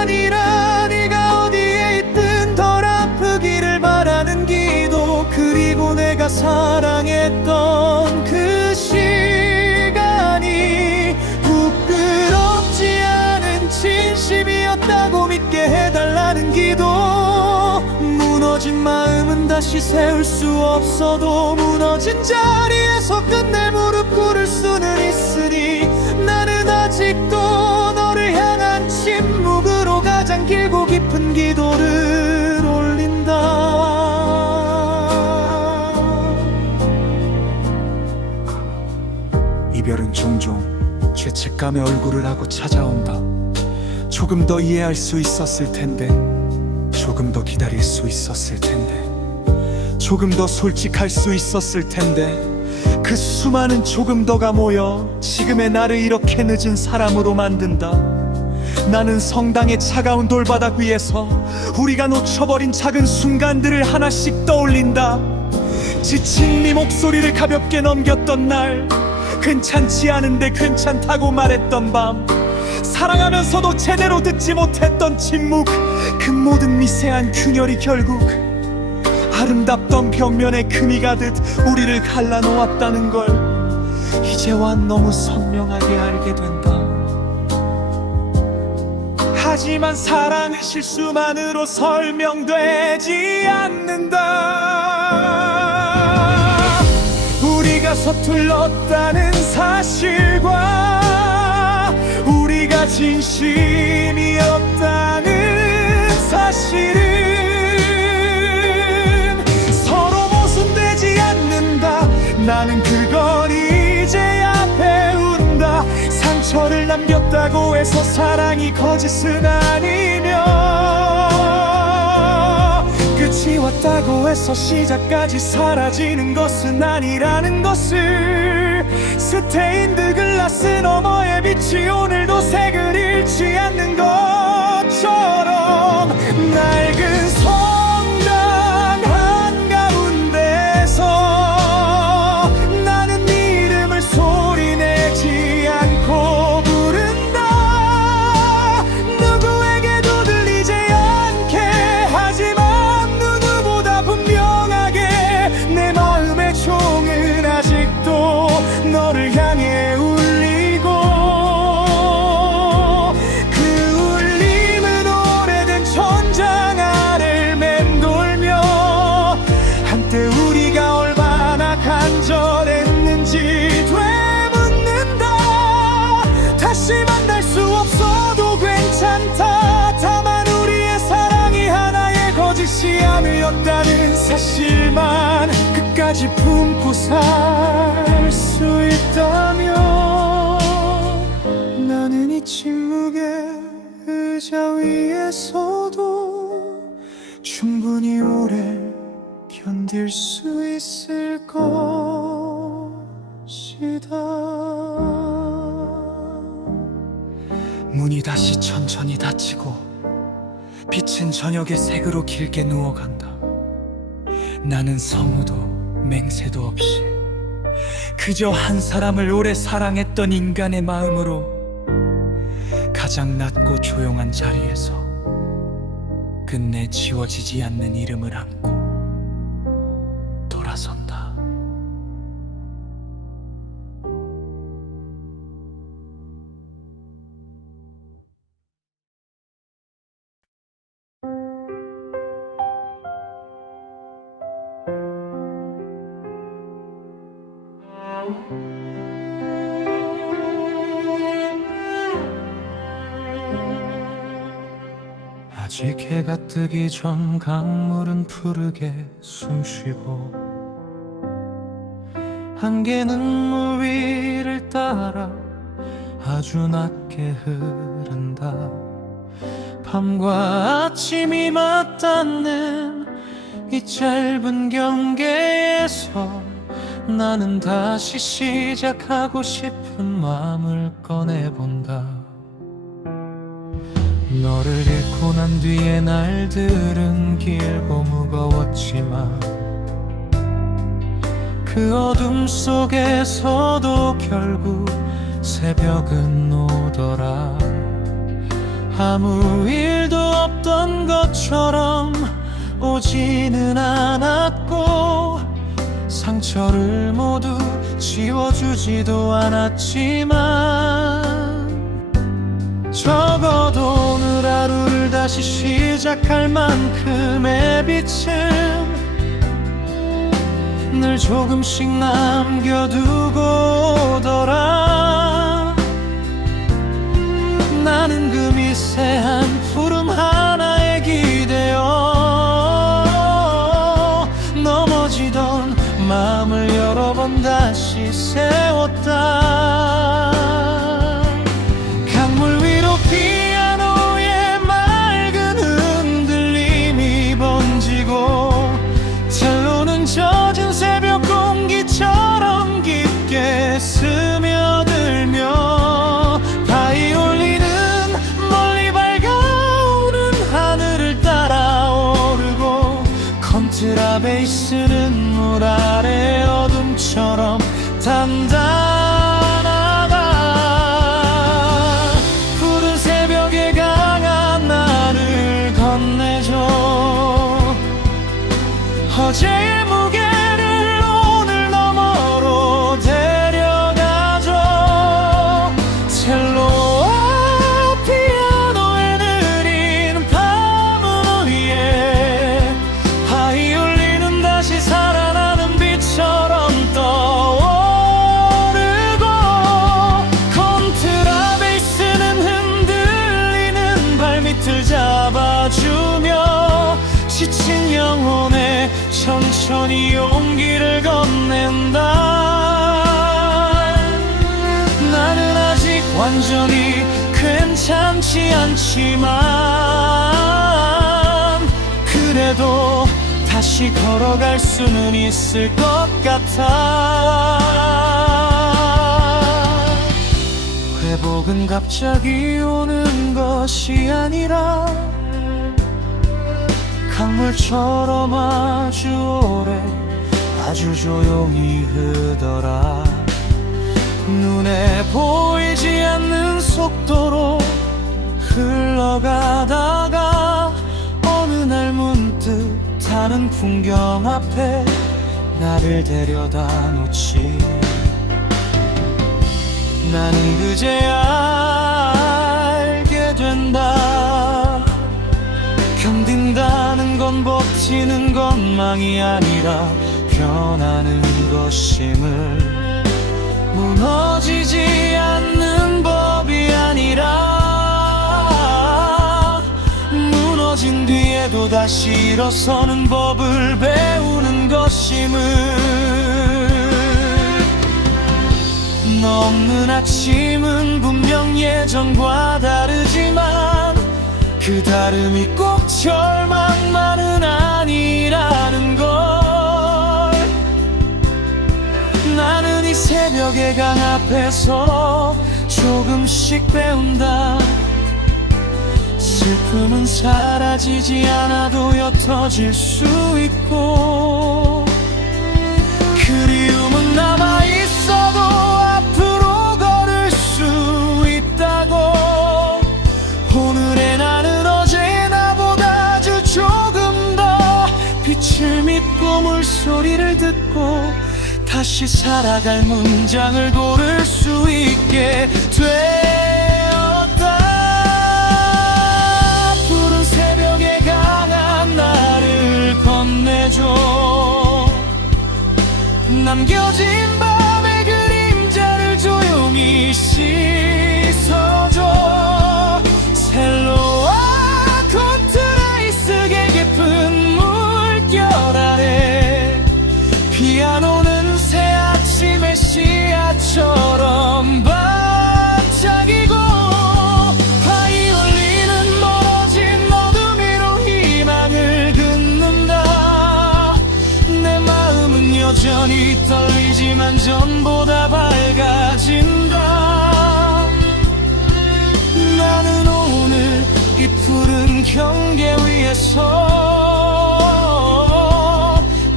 아니라 네가 어디에 있든 덜 아프기를 바라는 기도. 그리고 내가 사랑했던 그 시간이 부끄럽지 않은 진심이었다고 믿게 해달라는 기도. 무너진 마음은 다시 세울 수 없어도 무너진 자리에서 끝내 무릎 꿇을 수는 있으니 나는 아직도 너를 향한 침묵으로 가장 길고 깊은 기도를 올린다. 이별은 종종 죄책감의 얼굴을 하고 찾아온다. 조금 더 이해할 수 있었을 텐데, 조금 더 기다릴 수 있었을 텐데, 조금 더 솔직할 수 있었을 텐데, 그 수많은 조금 더가 모여 지금의 나를 이렇게 늦은 사람으로 만든다. 나는 성당의 차가운 돌바닥 위에서 우리가 놓쳐버린 작은 순간들을 하나씩 떠올린다. 지친 네 목소리를 가볍게 넘겼던 날, 괜찮지 않은데 괜찮다고 말했던 밤, 사랑하면서도 제대로 듣지 못했던 침묵, 그 모든 미세한 균열이 결국 아름답던 벽면에 금이 가듯 우리를 갈라놓았다는 걸 이제와 너무 선명하게 알게 된다. 하지만 사랑은 실수만으로 설명되지 않는다. 우리가 서툴렀다는 사실과 우리가 진실 상처를 남겼다고 해서 사랑이 거짓은 아니며 끝이 왔다고 해서 시작까지 사라지는 것은 아니라는 것을 스테인드 글라스 너머의 빛이 오늘도 색을 잃지 않는 것처럼 낡은 성당 한가운데서 나는 네 이름을 소리내지 않고 부른다. 누구에게도 들리지 않게 하지만 누구보다 분명하게 내 마음의 총은 아직도 너를 향해 울리고 그 울림은 오래된 천장 아래를 맴돌며 한때 우리가 얼마나 간절했는지 되묻는다. 다시 만날 수 없어도 괜찮다. 다만 우리의 사랑이 하나의 거짓이 아니었다는 사실만 끝까지 품고 살 수 있다면 나는 이 침묵의 의자 위에서도 충분히 오래 견딜 수 있을 것이다. 문이 다시 천천히 닫히고 빛은 저녁의 색으로 길게 누워간다. 나는 성우도 맹세도 없이 그저 한 사람을 오래 사랑했던 인간의 마음으로 가장 낮고 조용한 자리에서 끝내 지워지지 않는 이름을 안고 돌아선다. 아직 해가 뜨기 전 강물은 푸르게 숨쉬고 안개는 물 위를 따라 아주 낮게 흐른다. 밤과 아침이 맞닿는 이 짧은 경계에서 나는 다시 시작하고 싶은 마음을 꺼내본다. 너를 잃고 난 뒤의 날들은 길고 무거웠지만 그 어둠 속에서도 결국 새벽은 오더라. 아무 일도 없던 것처럼 오지는 않았고 상처를 모두 지워주지도 않았지만 적어도 오늘 하루를 다시 시작할 만큼의 빛은 늘 조금씩 남겨두고 오더라. 나는 그 미세한 푸름 하나에 기대어 넘어지던 마음을 여러 번 다시 세웠다. 강물 위로 피아노의 맑은 흔들림이 번지고 첼로는 젖은 새벽 공기처럼 깊게 스며들며 바이올린은 멀리 밝아오는 하늘을 따라오르고 컨트라베이스는 물 아래 어둠처럼 단단하다. 푸른 새벽에 강한 나를 건네줘. 어제의 무게를 오늘 너머로 데려가줘. 첼로와 피아노의 느린 밤 위에 바이올린은 다시 살아나는 빛처럼 떠오르고 컨트라베이스는 흔들리는 발밑을 잡아주며 지친 영혼에 천천히 용기를 건넨다. 나는 아직 완전히 괜찮지 않지만 그래도 다시 걸어갈 수는 있을 것 같아. 회복은 갑자기 오는 것이 아니라 강물처럼 아주 오래 아주 조용히 흐더라. 눈에 보이지 않는 속도로 흘러가다가 어느 날 문득 다른 풍경 앞에 나를 데려다 놓지. 나는 그제야 알게 된다. 견딘다는 건 버티는 것만이 아니라 변하는 것임을. 무너지지 않는 법이 아니라 무너진 뒤에도 다시 일어서는 법을 배우는 것임을. 너 없는 아침은 분명 예전과 다르지만 그 다름이 꼭 절망만은 아니라는 걸. 나는 이 새벽의 강 앞에서 조금씩 배운다. 슬픔은 사라지지 않아도 옅어질 수 있고 그리움은 남아있어도 앞으로 걸을 수 있다고. 오늘의 나는 어제의 나보다 아주 조금 더 빛을 믿고 물소리를 듣고 다시 살아갈 문장을 고를 수 있게 되었다. 푸른 새벽에 강한 나를 건네줘. 남겨진 밤의 그림자를 조용히 씻어줘. 셀로와 콘트라이스의 깊은 물결 아래 피아노는 새 아침의 씨앗처럼 반짝이고 바이올린은 멀어진 어둠 위로 희망을 긋는다. 내 마음은 여전히 떨리지만 전보다 밝아진다. 나는 오늘 이 푸른 경계 위에서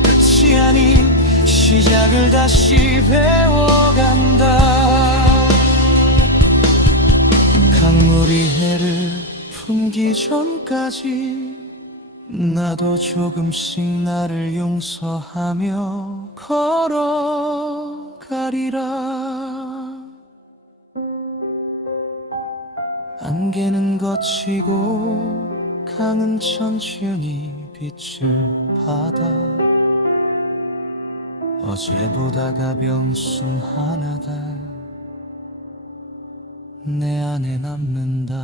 끝이 아닌 시작을 다시 배워간다. 강물이 해를 품기 전까지 나도 조금씩 나를 용서하며 걸어가리라. 안개는 거치고 강은 천천히 빛을 받아 어제보다 가벼운 숨 하나가 내 안에 남는다.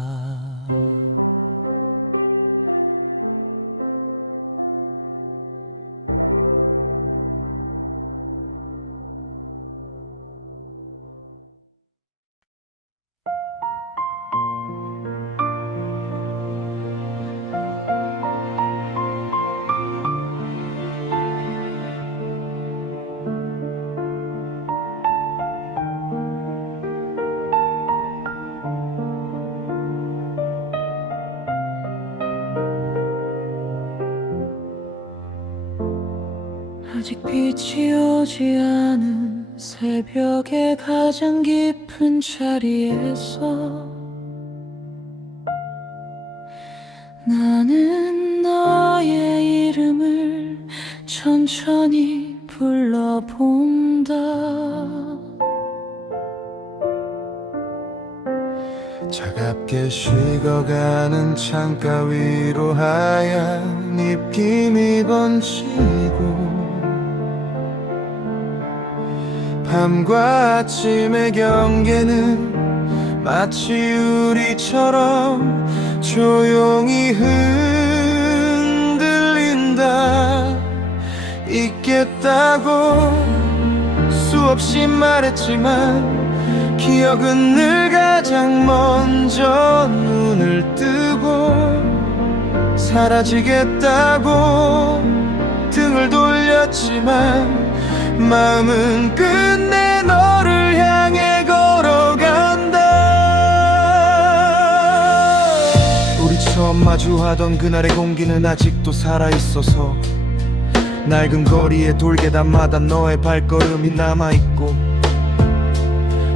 아직 빛이 오지 않은 새벽의 가장 깊은 자리에서 나는 너의 이름을 천천히 불러본다. 차갑게 식어가는 창가 위로 하얀 입김이 번지고 밤과 아침의 경계는 마치 유리처럼 조용히 흔들린다. 잊겠다고 수없이 말했지만 기억은 늘 가 가장 먼저 눈을 뜨고 사라지겠다고 등을 돌렸지만 마음은 끝내 너를 향해 걸어간다. 우리 처음 마주하던 그날의 공기는 아직도 살아있어서 낡은 거리의 돌계단마다 너의 발걸음이 남아있고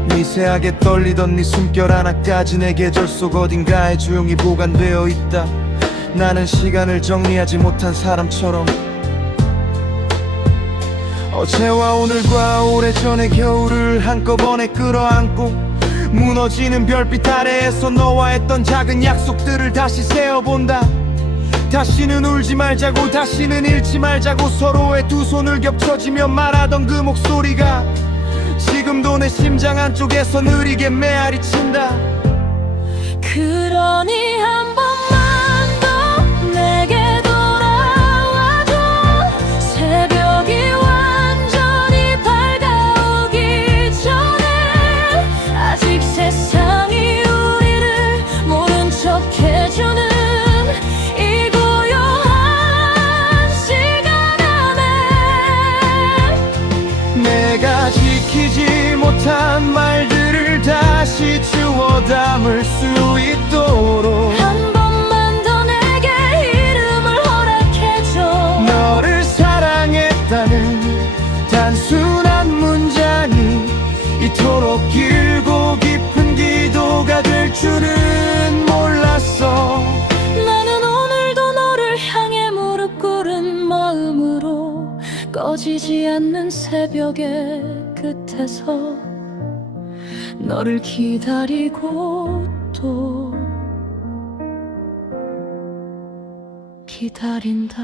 미세하게 떨리던 네 숨결 하나까지 내 계절 속 어딘가에 조용히 보관되어 있다. 나는 시간을 정리하지 못한 사람처럼 어제와 오늘과 오래전의 겨울을 한꺼번에 끌어안고 무너지는 별빛 아래에서 너와 했던 작은 약속들을 다시 세어본다. 다시는 울지 말자고 다시는 잃지 말자고 서로의 두 손을 겹쳐지며 말하던 그 목소리가 지금도 내 심장 한쪽에서 느리게 메아리 친다. 그러니 한 번만 더 내게 돌아와줘. 새벽이 완전히 밝아오기 전에 아직 세상이 우리를 모른 척 해주는 이 고요한 시간 안에 내가 지키지 못한 말들을 다시 주워 담을 수 있도록 한 번만 더 내게 이름을 허락해줘. 너를 사랑했다는 단순한 문장이 이토록 길고 깊은 기도가 될 줄은 몰랐어. 나는 오늘도 너를 향해 무릎 꿇은 마음으로 꺼지지 않는 새벽의 끝에서 너를 기다리고 또 기다린다.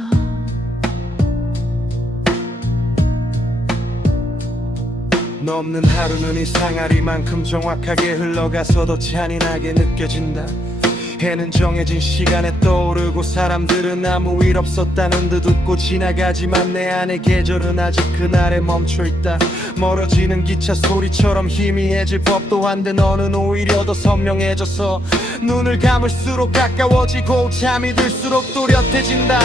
너 없는 하루는 이 상아리만큼 정확하게 흘러가서 더 잔인하게 느껴진다. 해는 정해진 시간에 떠오르고 사람들은 아무 일 없었다는 듯 웃고 지나가지만 내 안의 계절은 아직 그날에 멈춰있다. 멀어지는 기차 소리처럼 희미해질 법도 한데 너는 오히려 더 선명해져서 눈을 감을수록 가까워지고 잠이 들수록 또렷해진다.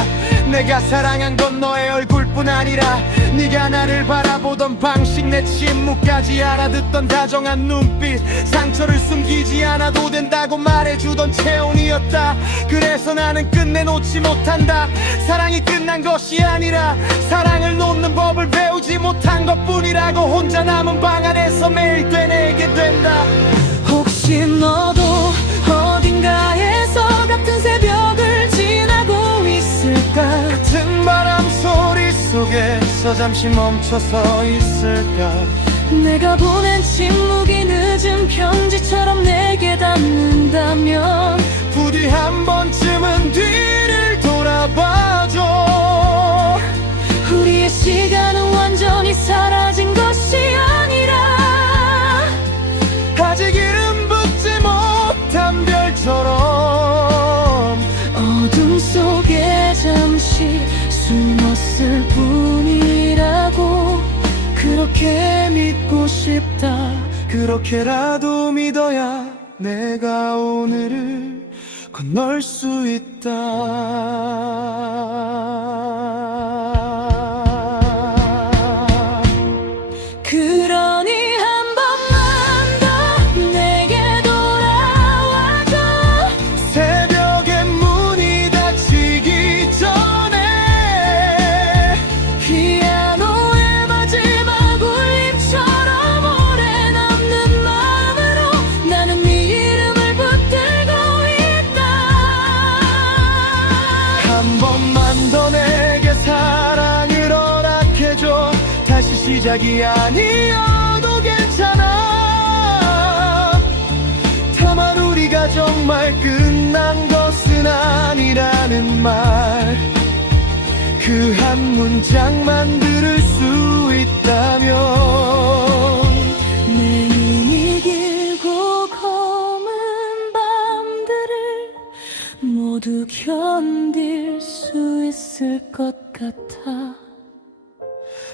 내가 사랑한 건 너의 얼굴뿐 아니라 네가 나를 바라보던 방식, 내 침묵까지 알아듣던 다정한 눈빛, 상처를 숨기지 않아도 된다고 말해주던 체온이었다. 그래서 나는 끝내 놓지 못한다. 사랑이 끝난 것이 아니라 사랑을 놓는 법을 배우지 못한 것뿐이라고 혼자 남은 방 안에서 매일 되뇌게 된다. 혹시 너도 어딘가에서 같은 새벽을 지나고 있을까? 같은 바람 소리 속에서 잠시 멈춰서 있을까? 내가 보낸 침묵이 늦은 편지처럼 내게 닿는다면 부디 한 번쯤은 뒤를 돌아봐줘. 우리의 시간은 완전히 사라진 것이 아니라 아직 이름 붙지 못한 별처럼 어둠 속에 잠시 숨었을 뿐이라고 그렇게 믿고 싶다. 그렇게라도 믿어야 내가 오늘을 건널 수 있다. 그러니 한 번만 더 내게 돌아와줘. 새벽에 문이 닫히기 전에 피아노의 마지막 울림처럼 오래 남는 마음으로 나는 네 이름을 붙들고 있다. 한 번만 더 내게 사랑을 허락해줘. 다시 시작이 아니어도 괜찮아. 다만 우리가 정말 끝난 것은 아니라는 말, 그 한 문장만 들을 수 있다면 내 눈이 길고 검은 밤들을 모두 견딜 수 있을 것 같아.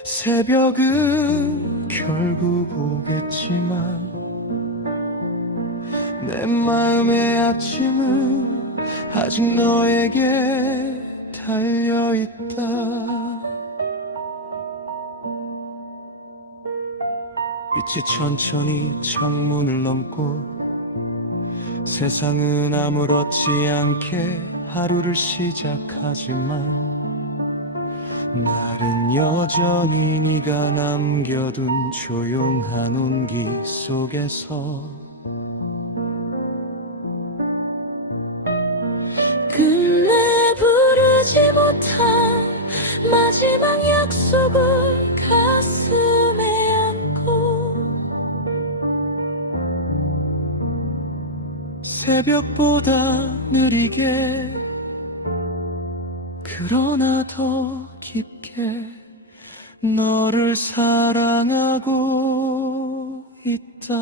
새벽은 결국 오겠지만 내 마음의 아침은 아직 너에게 달려있다. 빛이 천천히 창문을 넘고 세상은 아무렇지 않게 하루를 시작하지만 날은 여전히 네가 남겨둔 조용한 온기 속에서 끝내 부르지 못한 마지막 약속을 가슴에 안고 새벽보다 느리게 그러나 더 깊게 너를 사랑하고 있다.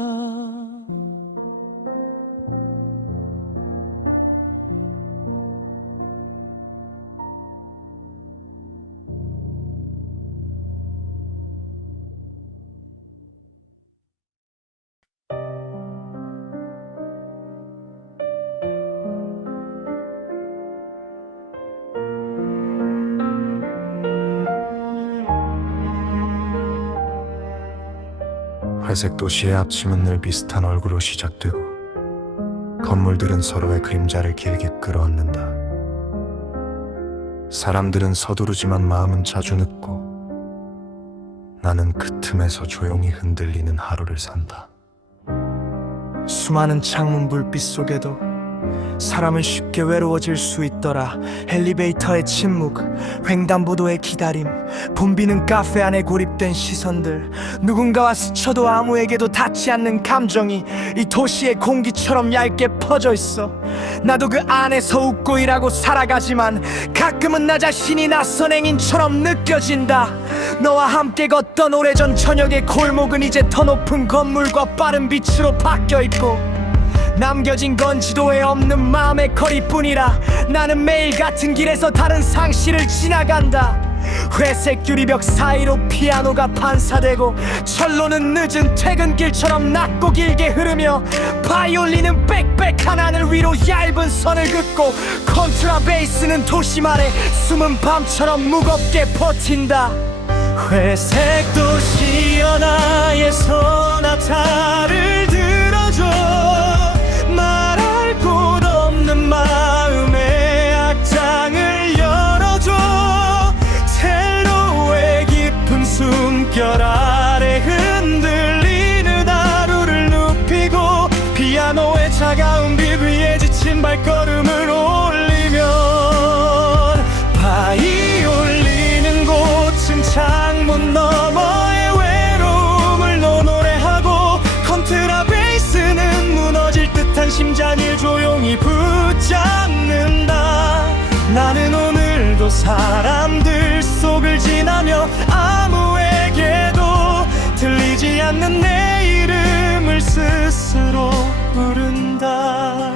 회색 도시의 아침은 늘 비슷한 얼굴로 시작되고 건물들은 서로의 그림자를 길게 끌어안는다. 사람들은 서두르지만 마음은 자주 늦고 나는 그 틈에서 조용히 흔들리는 하루를 산다. 수많은 창문 불빛 속에도 사람은 쉽게 외로워질 수 있더라. 엘리베이터의 침묵, 횡단보도의 기다림, 붐비는 카페 안에 고립된 시선들, 누군가와 스쳐도 아무에게도 닿지 않는 감정이 이 도시의 공기처럼 얇게 퍼져 있어. 나도 그 안에서 웃고 일하고 살아가지만 가끔은 나 자신이 낯선 행인처럼 느껴진다. 너와 함께 걷던 오래전 저녁의 골목은 이제 더 높은 건물과 빠른 빛으로 바뀌어있고 남겨진 건 지도에 없는 마음의 거리뿐이라. 나는 매일 같은 길에서 다른 상실을 지나간다. 회색 유리벽 사이로 피아노가 반사되고 철로는 늦은 퇴근길처럼 낮고 길게 흐르며 바이올린은 빽빽한 하늘 위로 얇은 선을 긋고 컨트라베이스는 도시만의 숨은 밤처럼 무겁게 버틴다. 회색 도시 연하의 소나타를 들어줘. 말할 곳 없는 마음의 악장을 열어줘. 첼로의 깊은 숨결 아래 흔들리는 하루를 눕히고 피아노의 차가운 빛 위에 지친 발걸음을 올리면 바이올린은 고층 창문 너머의 외로움을 노래하고 컨트라베이스는 무너질 듯한 심장을 조용히 붙잡는다. 나는 오늘도 사람들 속을 지나며 아무에게도 들리지 않는 내 이름을 스스로 부른다.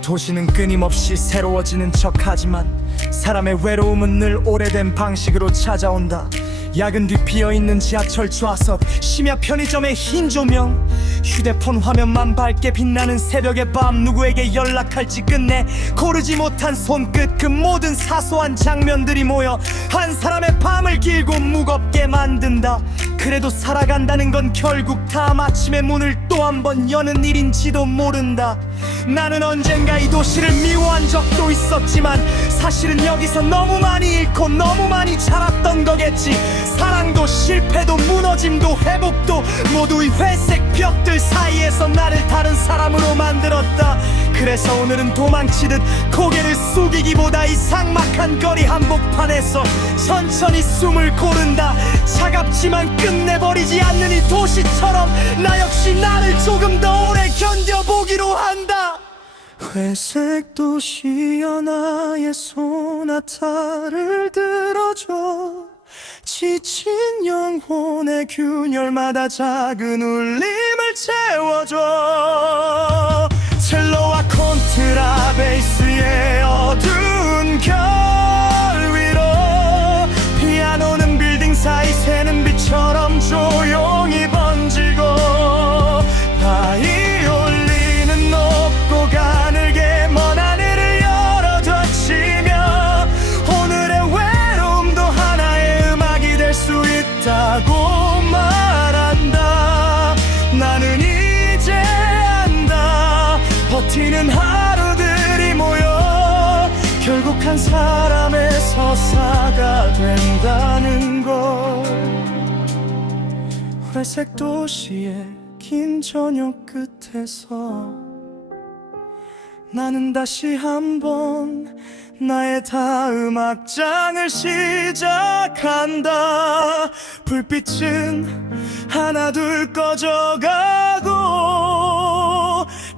도시는 끊임없이 새로워지는 척하지만 사람의 외로움은 늘 오래된 방식으로 찾아온다. 야근 뒤 비어있는 지하철 좌석, 심야 편의점의 흰 조명, 휴대폰 화면만 밝게 빛나는 새벽의 밤, 누구에게 연락할지 끝내 고르지 못한 손끝, 그 모든 사소한 장면들이 모여 한 사람의 밤을 길고 무겁게 만든다. 그래도 살아간다는 건 결국 다음 아침의 문을 또 한 번 여는 일인지도 모른다. 나는 언젠가 이 도시를 미워한 적도 있었지만 사실은 여기서 너무 많이 잃고 너무 많이 자랐던 거겠지. 사랑도 실패도 무너짐도 회복도 모두 이 회색 벽들 사이에서 나를 다른 사람으로 만들었다. 그래서 오늘은 도망치듯 고개를 숙이기보다 이 삭막한 거리 한복판에서 천천히 숨을 고른다. 차갑지만 끝내버리지 않는 이 도시처럼 나 역시 나를 조금 더 오래 견뎌보기로 한다. 회색 도시 연하의 소나타를 들어줘. 지친 영혼의 균열마다 작은 울림을 채워줘. 첼로와 콘트라베이스의 어두운 결 위로 피아노는 빌딩 사이 새는 빛처럼 조용히 번지고 바이올린은 한 사람의 서사가 된다는 걸. 회색 도시의 긴 저녁 끝에서 나는 다시 한번 나의 다음 악장을 시작한다. 불빛은 하나둘 꺼져가고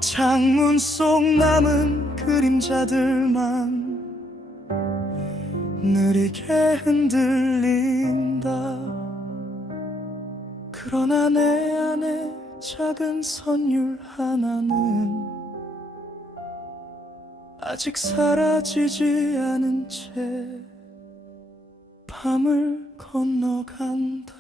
창문 속 남은 그림자들만 느리게 흔들린다. 그러나 내 안에 작은 선율 하나는 아직 사라지지 않은 채 밤을 건너간다.